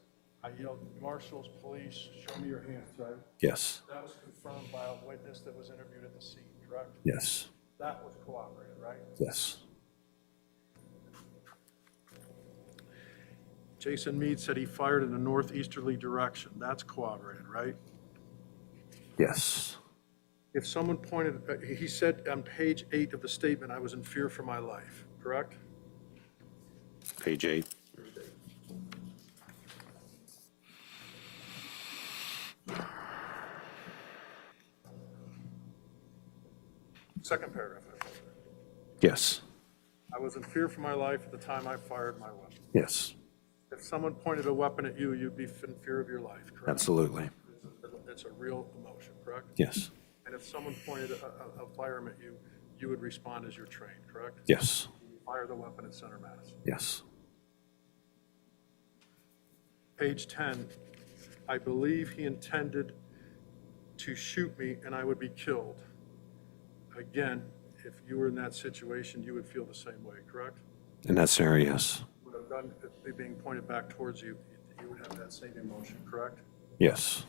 I yelled, marshals, police, show me your hands, right? Yes. That was confirmed by a witness that was interviewed at the scene, correct? Yes. That was cooperated, right? Yes. Jason Meade said he fired in a northeasterly direction. That's corroborated, right? Yes. If someone pointed, he said on page 8 of the statement, I was in fear for my life, correct? Page 8. Second paragraph. Yes. I was in fear for my life at the time I fired my weapon. Yes. If someone pointed a weapon at you, you'd be in fear of your life, correct? Absolutely. It's a real emotion, correct? Yes. And if someone pointed a firearm at you, you would respond as you're trained, correct? Yes. Fire the weapon at center mass. Yes. Page 10, I believe he intended to shoot me and I would be killed. Again, if you were in that situation, you would feel the same way, correct? In that scenario, yes. Would a gun be being pointed back towards you, you would have that same emotion, correct? Yes.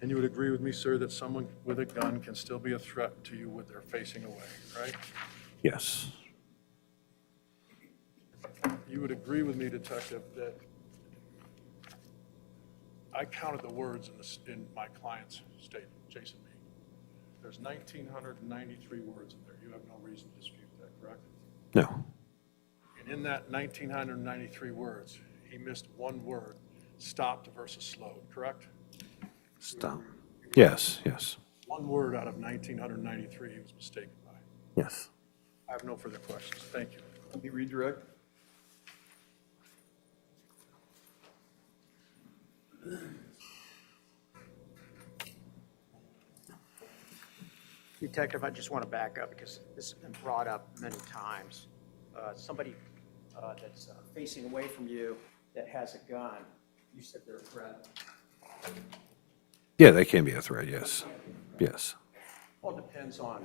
And you would agree with me, sir, that someone with a gun can still be a threat to you when they're facing away, right? Yes. You would agree with me, Detective, that I counted the words in my client's statement, Jason Meade. There's 1,993 words in there. You have no reason to dispute that, correct? No. And in that 1,993 words, he missed one word, stopped versus slowed, correct? Stop. Yes, yes, One word out of 1,993 he was mistaken by. yes. I have no further questions. Thank you. Let me redirect. Detective, I just want to back up because this has been brought up many times. Somebody that's facing away from you that has a gun, you said they're a threat. Yeah, they can be a threat, yes, yes, All depends on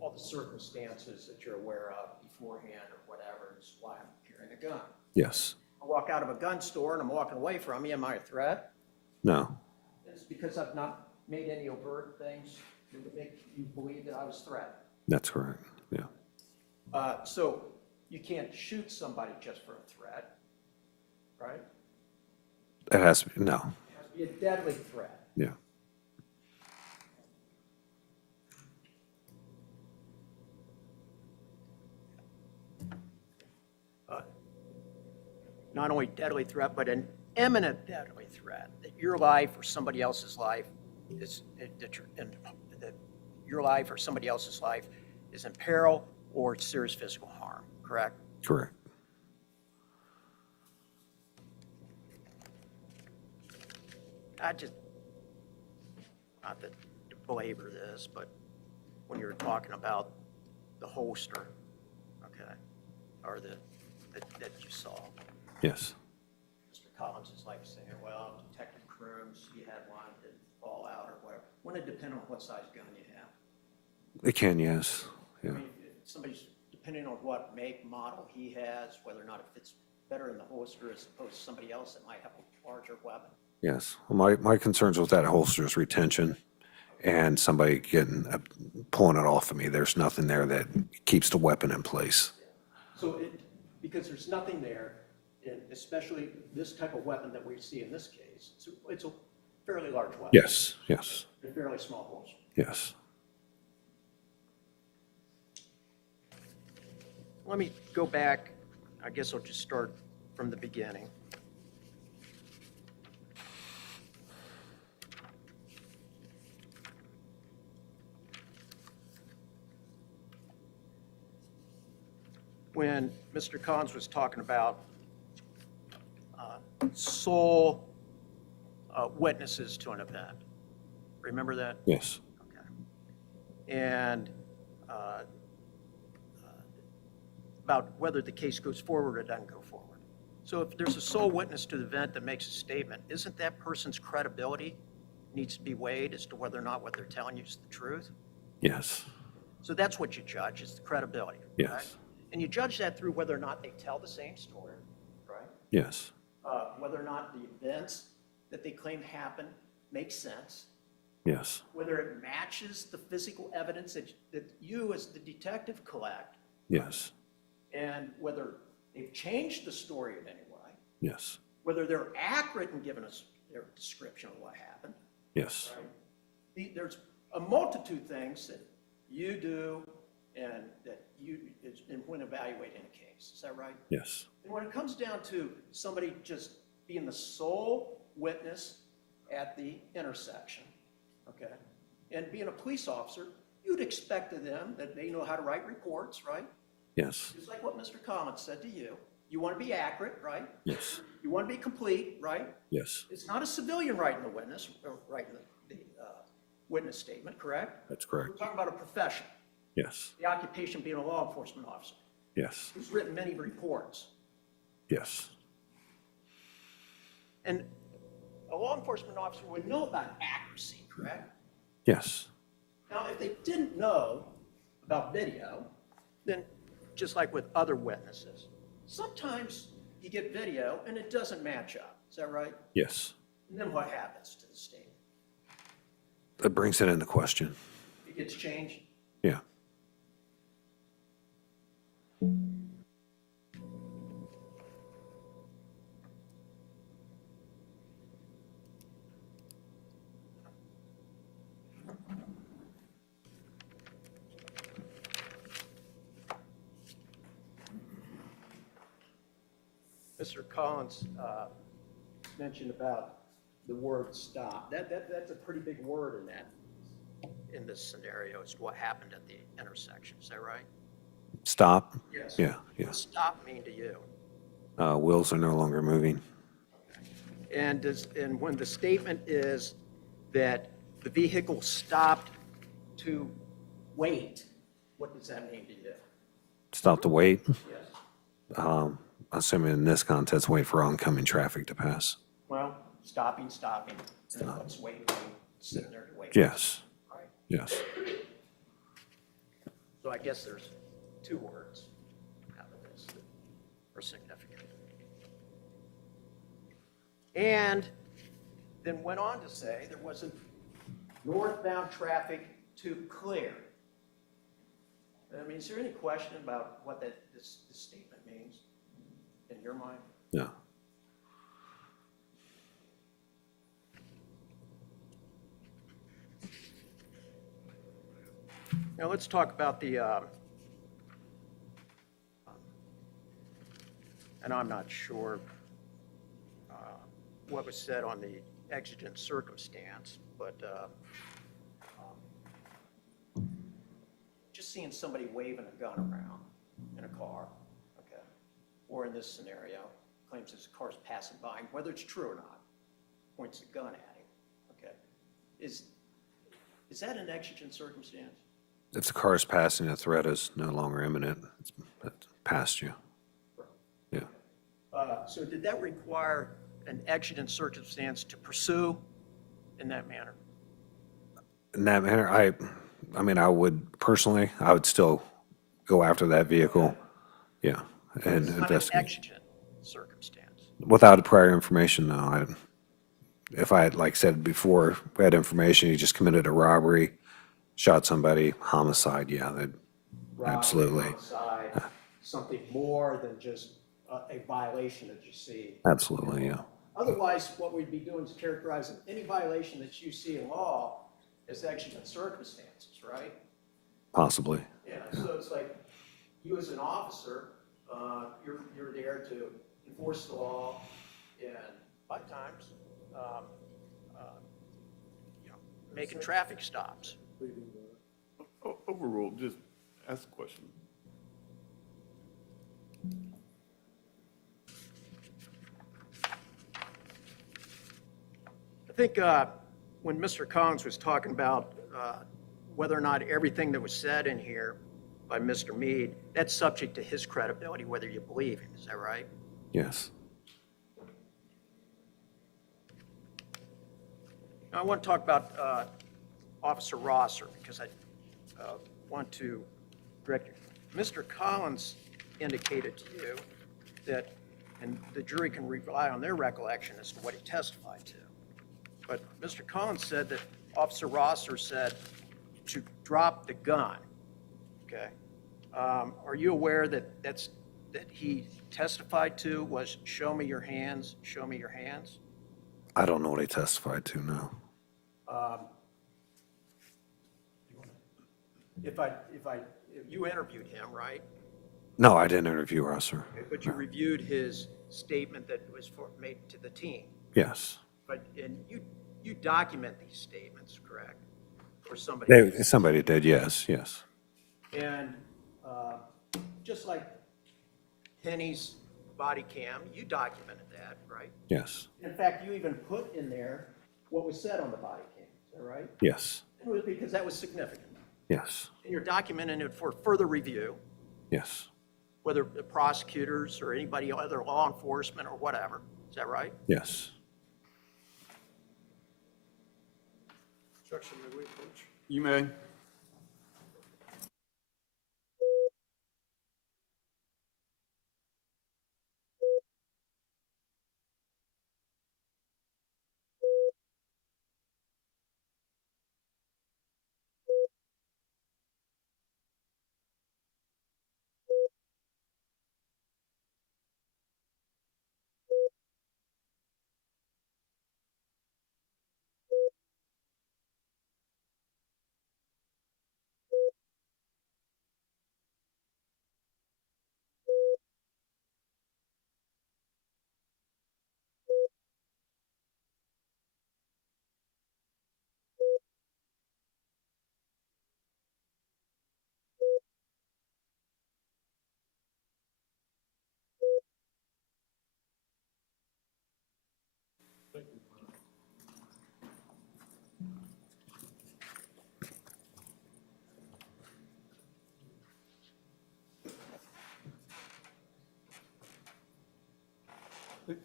all the circumstances that you're aware of beforehand or whatever, is why I'm carrying a gun. yes. I walk out of a gun store and I'm walking away from you, am I a threat? No, It's because I've not made any overt things that would make you believe that I was threatened. that's correct, yeah. So you can't shoot somebody just for a threat, right? It has to be, no, It has to be a deadly threat. yeah. Not only deadly threat, but an imminent deadly threat, that your life or somebody else's life is, that your life or somebody else's life is in peril or serious physical harm, correct? Correct. Not to belabor this, but when you're talking about the holster, okay, or that you saw, Yes, Mr. Collins is like saying, well, Detective Crooms, he had one, didn't fall out or whatever. Wouldn't it depend on what size gun you have? it can, yes, yeah, I mean, if somebody's, depending on what make, model he has, whether or not it fits better in the holster as opposed to somebody else that might have a larger weapon. yes. Well, my concerns with that holster is retention and somebody pulling it off of me. There's nothing there that keeps the weapon in place. So because there's nothing there, and especially this type of weapon that we see in this case, it's a fairly large weapon. Yes, yes, A fairly small holster. yes. Let me go back. I guess I'll just start from the beginning. When Mr. Collins was talking about sole witnesses to an event. Remember that? Yes, Okay. And about whether the case goes forward or doesn't go forward. So if there's a sole witness to the event that makes a statement, isn't that person's credibility needs to be weighed as to whether or not what they're telling you is the truth? yes, So that's what you judge, is the credibility. Yes. Right? And you judge that through whether or not they tell the same story, right? yes, Whether or not the events that they claim happened make sense, yes, whether it matches the physical evidence that you as the detective collect, yes, and whether they've changed the story in any way, yes, whether they're accurate in giving us their description of what happened, yes, right? There's a multitude of things that you do and that when evaluating a case. Is that right? yes, And when it comes down to somebody just being the sole witness at the intersection, okay, and being a police officer, you'd expect of them that they know how to write reports, right? yes, Just like what Mr. Collins said to you. You want to be accurate, right? yes, You want to be complete, right? yes, It's not a civilian writing the witness, or writing the witness statement, correct? that's We're correct. talking about a profession, Yes, the occupation being a law enforcement officer, yes, who's written many reports. yes, And a law enforcement officer would know about accuracy, correct? yes, Now, if they didn't know about video, then just like with other witnesses, sometimes you get video and it doesn't match up. Is that right? yes. And then what happens to the statement? That brings it into question. It gets changed? Yeah, Mr. Collins mentioned about the word stop. That's a pretty big word in this scenario as to what happened at the intersection. Is that right? Stop? Yes. Yeah, What yeah. does stop mean to you? Wheels are no longer moving. And when the statement is that the vehicle stopped to wait, what does that mean to you? Stop to wait. Yes. Assuming in this context, wait for oncoming traffic to pass. Well, stopping, and then what's waiting, sitting there to wait. Yes, Right. yes. So I guess there's two words out of this that are significant. And then went on to say there wasn't northbound traffic to clear. I mean, is there any question about what this statement means in your mind? No. Now let's talk about and I'm not sure what was said on the exigent circumstance, but just seeing somebody waving a gun around in a car, okay, or in this scenario, claims his car's passing by, and whether it's true or not, points a gun at him, okay, is that an exigent circumstance? If the car is passing, the threat is no longer imminent. It's past you. Yeah. So did that require an exigent circumstance to pursue in that manner? In that manner, I mean, I would personally, I would still go after that vehicle. Yeah. And It's not an investigate. exigent circumstance. Without prior information, no. If I had, like said before, we had information, he just committed a robbery, shot somebody, homicide, yeah, that, Robbery, absolutely. homicide, something more than just a violation that you see. Absolutely, yeah. Otherwise, what we'd be doing is characterizing any violation that you see in law as exigent circumstances, right? Possibly. Yeah, so it's like, you as an officer, you're there to enforce the law, and by times, you know, making traffic stops. Overruled, just ask a question. I think when Mr. Collins was talking about whether or not everything that was said in here by Mr. Meade, that's subject to his credibility, whether you believe him, is that right? Yes. Now, I want to talk about Officer Rosser, because I want to direct you. Mr. Collins indicated to you that, and the jury can rely on their recollection as to what he testified to. But Mr. Collins said that Officer Rosser said to drop the gun, okay? Are you aware that that he testified to was show me your hands, show me your hands? I don't know what he testified to, no. If you interviewed him, right? No, I didn't interview Rosser. But you reviewed his statement that was made to the team. Yes. And you document these statements, correct? Or somebody? Somebody did, yes, yes. And just like Penny's body cam, you documented that, right? Yes, In fact, you even put in there what was said on the body cam, is that right? yes, It was because that was significant. yes, And you're documenting it for further review, yes, whether the prosecutors or anybody, other law enforcement or whatever. Is that right? yes. Objection, may we approach? You may.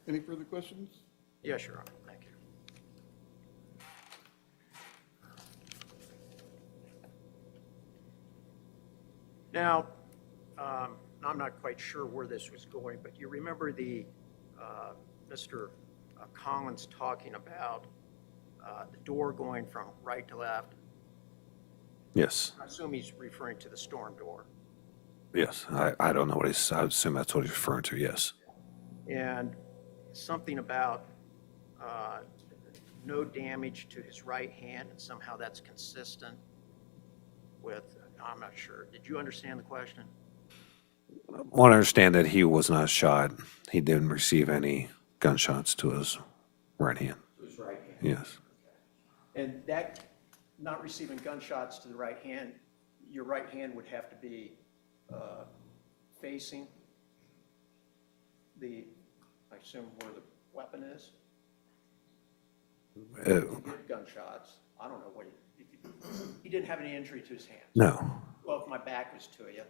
Any further questions? Yes, Your Honor, thank you. Now, I'm not quite sure where this was going, but you remember the, Mr. Collins talking about the door going from right to left? Yes, I assume he's referring to the storm door. yes. I don't know what he's, I assume that's what he's referring to, yes. And something about no damage to his right hand, and somehow that's consistent with, I'm not sure. Did you understand the question? Want to understand that he was not shot. He didn't receive any gunshots to his right hand. To his right hand. Yes. And that, not receiving gunshots to the right hand, your right hand would have to be facing the, I assume where the weapon is? You get gunshots. I don't know what he didn't have any injury to his hands. No. Well, if my back was to you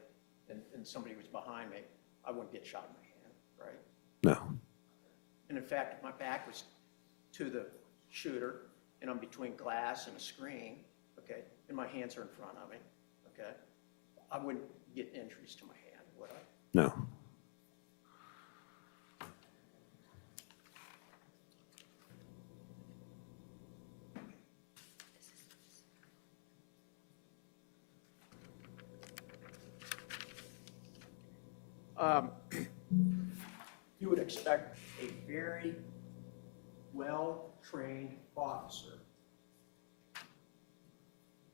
and somebody was behind me, I wouldn't get shot in my hand, right? No. And in fact, if my back was to the shooter and I'm between glass and a screen, okay, and my hands are in front of me, okay, I wouldn't get injuries to my hand, would I? No. You would expect a very well-trained officer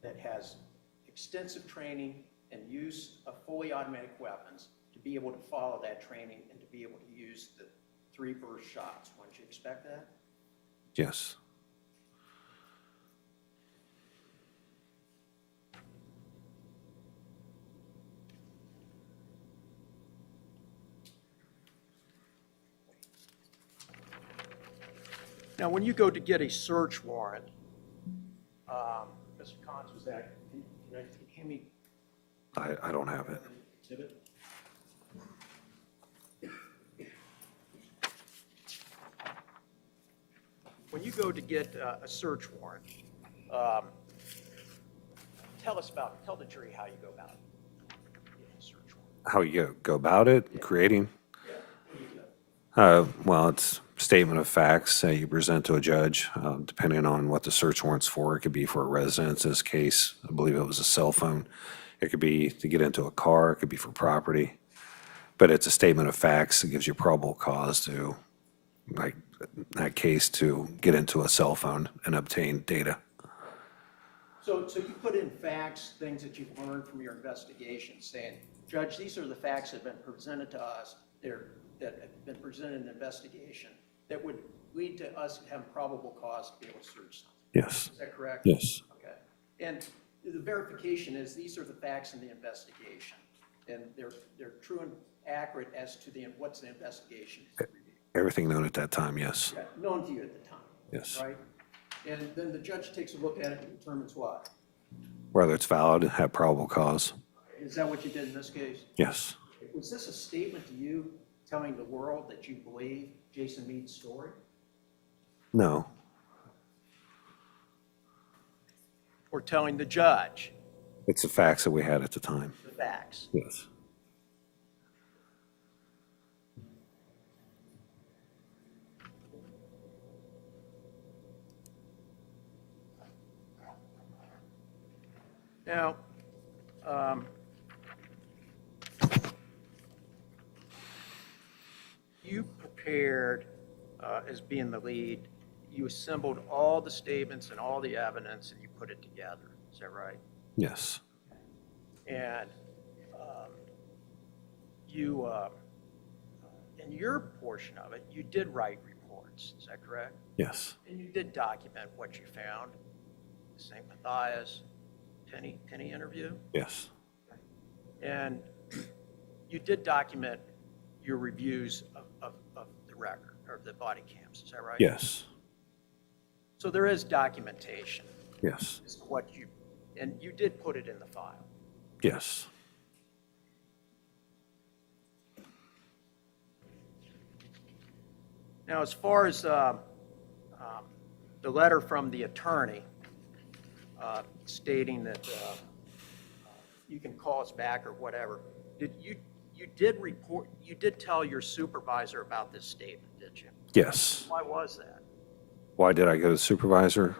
that has extensive training and use of fully automatic weapons to be able to follow that training and to be able to use the 3 burst shots. Wouldn't you expect that? Yes. Now, when you go to get a search warrant, Mr. Collins, was that, can you hand me I don't have it. the exhibit? When you go to get a search warrant, tell the jury how you go about getting a search warrant. How you go about it, creating? Well, it's statement of facts you present to a judge, depending on what the search warrant's for. It could be for a residence. In this case, I believe it was a cell phone. It could be to get into a car. It could be for property. But it's a statement of facts that gives you probable cause to, like in that case, to get into a cell phone and obtain data. So you put in facts, things that you've learned from your investigation, saying, Judge, these are the facts that have been presented to us, that have been presented in the investigation, that would lead to us having probable cause to be able to search something. Yes. Is that correct? Yes. Okay. And the verification is these are the facts in the investigation, and they're true and accurate as to what's the investigation. Everything known at that time, yes. Yeah, known to you at the time. Yes. Right? And then the judge takes a look at it and determines what? Whether it's valid, have probable cause. Is that what you did in this case? Yes. Was this a statement to you telling the world that you believe Jason Meade's story? No. Or telling the judge It's the facts that we had at the time. the facts? Yes. Now, you prepared as being the lead, you assembled all the statements and all the evidence and you put it together. Is that right? Yes. And you, in your portion of it, you did write reports. Is that correct? Yes. And you did document what you found. St. Matthias, Penny interview. Yes. And you did document your reviews of the record, or the body cams, is that right? Yes. So there is documentation Yes. as to what you, and you did put it in the file. Yes. Now, as far as the letter from the attorney stating that you can call us back or whatever, you did tell your supervisor about this statement, did you? Yes. Why was that? Why did I go to the supervisor?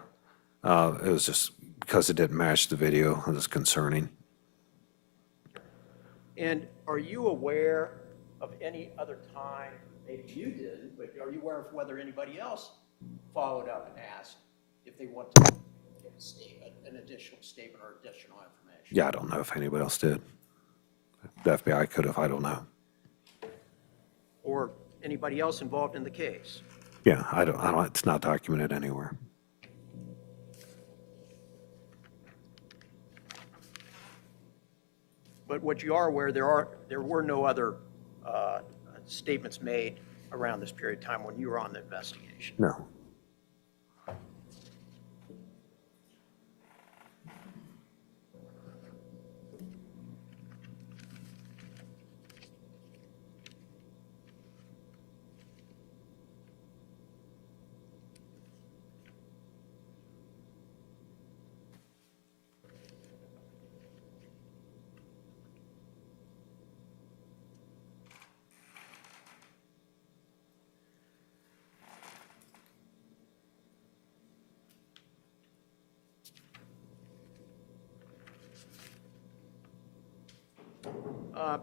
It was just because it didn't match the video. It was concerning. And are you aware of any other time, maybe you didn't, but are you aware of whether anybody else followed up and asked if they want to get a statement, an additional statement or additional information? Yeah, I don't know if anybody else did. The FBI could have, I don't know. Or anybody else involved in the case? Yeah, I don't, it's not documented anywhere. But what you are aware, there were no other statements made around this period of time when you were on the investigation. No.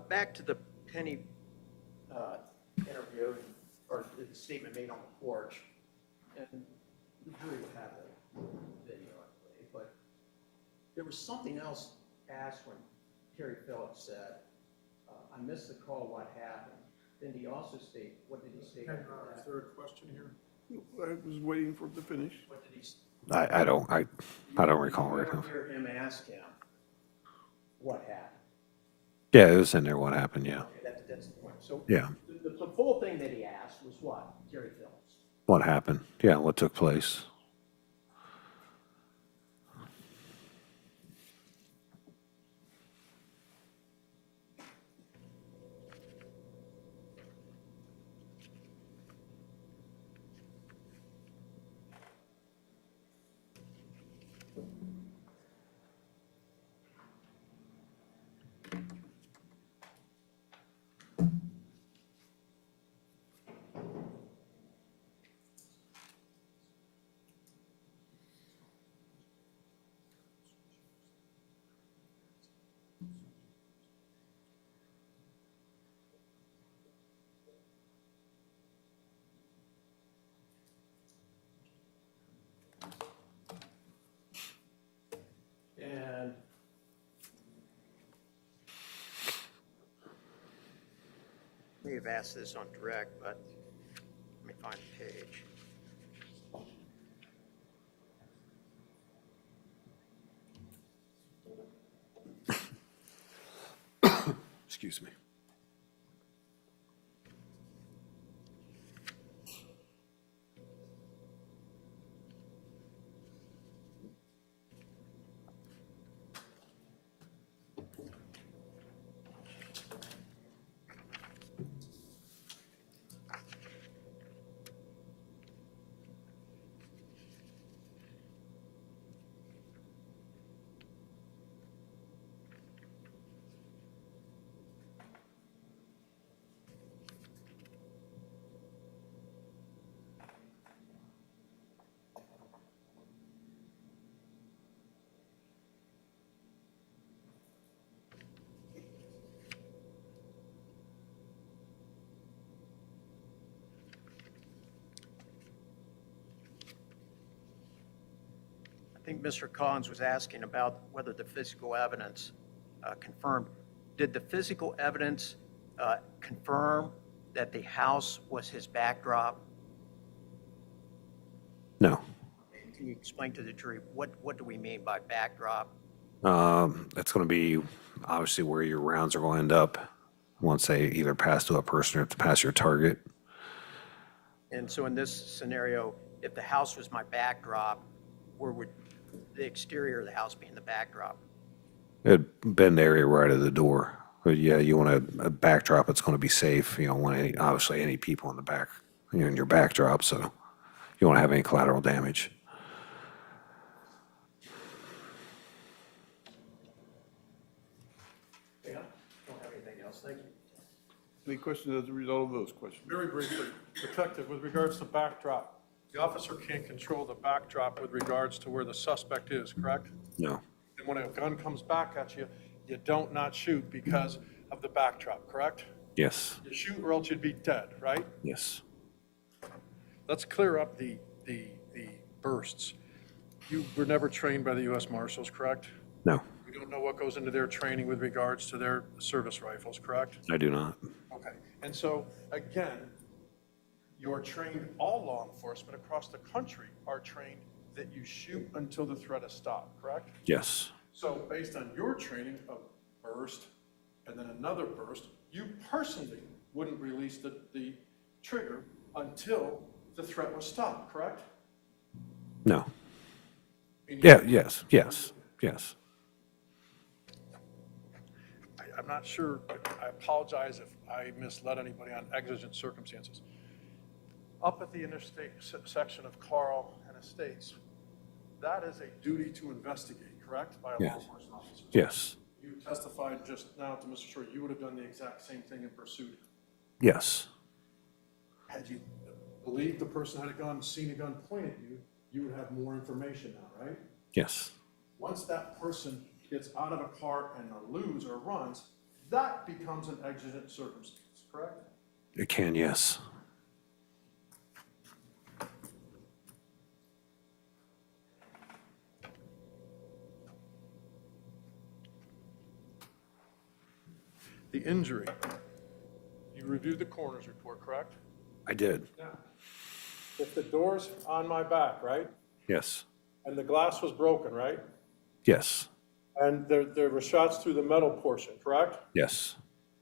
Back to the Penny interview, or the statement made on the porch, and the jury will have the video, I believe, but there was something else asked when Terry Phillips said, I missed the call, what happened? Then he also stated, what did he state? Is there a question here? I was waiting for him to finish. What did he? I don't recall right now. Did you ever hear him ask him what happened? Yeah, it was in there what happened, yeah. Okay, that's the point. So Yeah. the full thing that he asked was what? Terry Phillips. What happened? Yeah, what took place? And may have asked this on direct, but let me find the page. Excuse me. I think Mr. Collins was asking about whether the physical evidence confirmed. Did the physical evidence confirm that the house was his backdrop? No. Can you explain to the jury, what do we mean by backdrop? It's going to be obviously where your rounds are going to end up once they either pass to a person or to pass your target. And so in this scenario, if the house was my backdrop, where would the exterior of the house be in the backdrop? It'd bend the area right at the door. But yeah, you want a backdrop that's going to be safe. You don't want obviously any people in the back in your backdrop, so you won't have any collateral damage. Yeah, don't have anything else, thank you. Any questions as a result of those questions? Very briefly, Detective, with regards to backdrop, the officer can't control the backdrop with regards to where the suspect is, correct? No. And when a gun comes back at you, you don't not shoot because of the backdrop, correct? Yes. You shoot or else you'd be dead, right? Yes. Let's clear up the bursts. You were never trained by the U.S. Marshals, correct? No, We don't know what goes into their training with regards to their service rifles, correct? I do not. Okay. And so, again, you're trained, all law enforcement across the country are trained that you shoot until the threat is stopped, correct? Yes. So based on your training of burst and then another burst, you personally wouldn't release the trigger until the threat was stopped, correct? No. And Yeah, yes, yes, yes. I'm not sure, I apologize if I misled anybody on exigent circumstances. Up at the interstate section of Carl and Estates, that is a duty to investigate, correct, by a law Yes. enforcement officer? Yes. You testified just now to Mr. Short, you would have done the exact same thing in pursuit. Yes. Had you believed the person had a gun, seen a gun pointed at you, you would have more information now, right? Yes. Once that person gets out of a car and eludes or runs, that becomes an exigent circumstance, correct? It can, yes. The injury, you reviewed the coroner's report, correct? I did. Now, if the door's on my back, right, Yes. and the glass was broken, right, Yes. and there were shots through the metal portion, correct? Yes.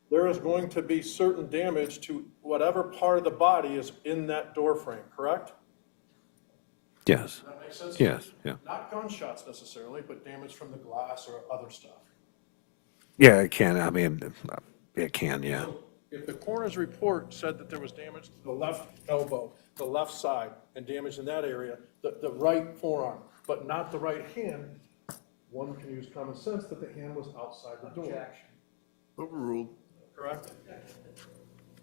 There is going to be certain damage to whatever part of the body is in that door frame, correct? Yes. Does that make sense? Yes. Yeah. Not gunshots necessarily, but damage from the glass or other stuff. Yeah, it can. I mean, it can, yeah. If the coroner's report said that there was damage to the left elbow, the left side, and damage in that area, the right forearm, but not the right hand, one can use common sense that the hand was outside the door. Overruled. Correct?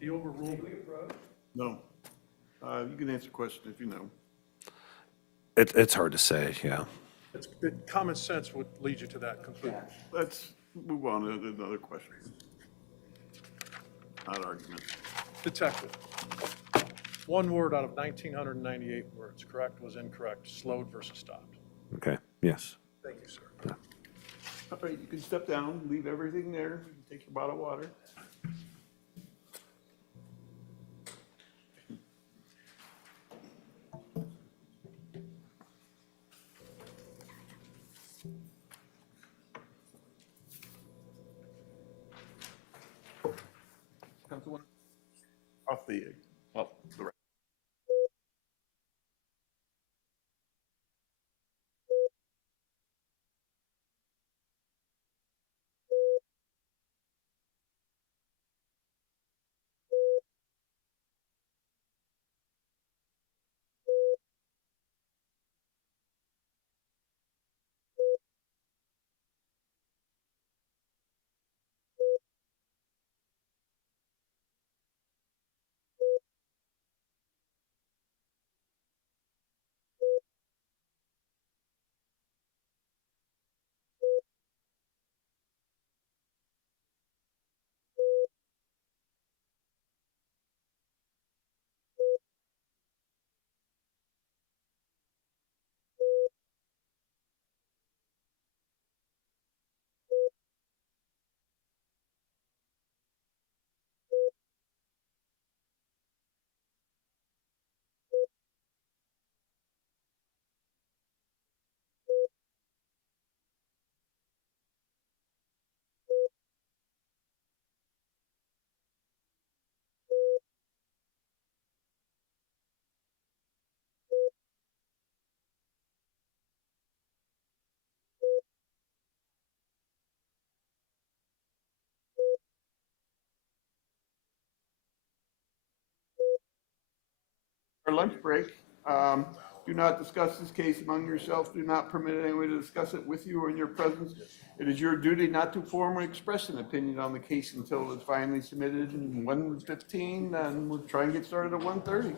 He overruled it. No. You can answer questions if you know. It's hard to say, yeah. Common sense would lead you to that conclusion. Let's move on to another question. Not argument. Detective, one word out of 1,998 words, correct, was incorrect, slowed versus stopped. Okay, yes. Thank you, sir. All right, you can step down, leave everything there, you can take your bottle of water. Councilman? Off the, well, the rest. our lunch break. Do not discuss this case among yourselves. Do not permit anyone to discuss it with you or in your presence. It is your duty not to form or express an opinion on the case until it is finally submitted in 1:15, and we'll try and get started at 1:30.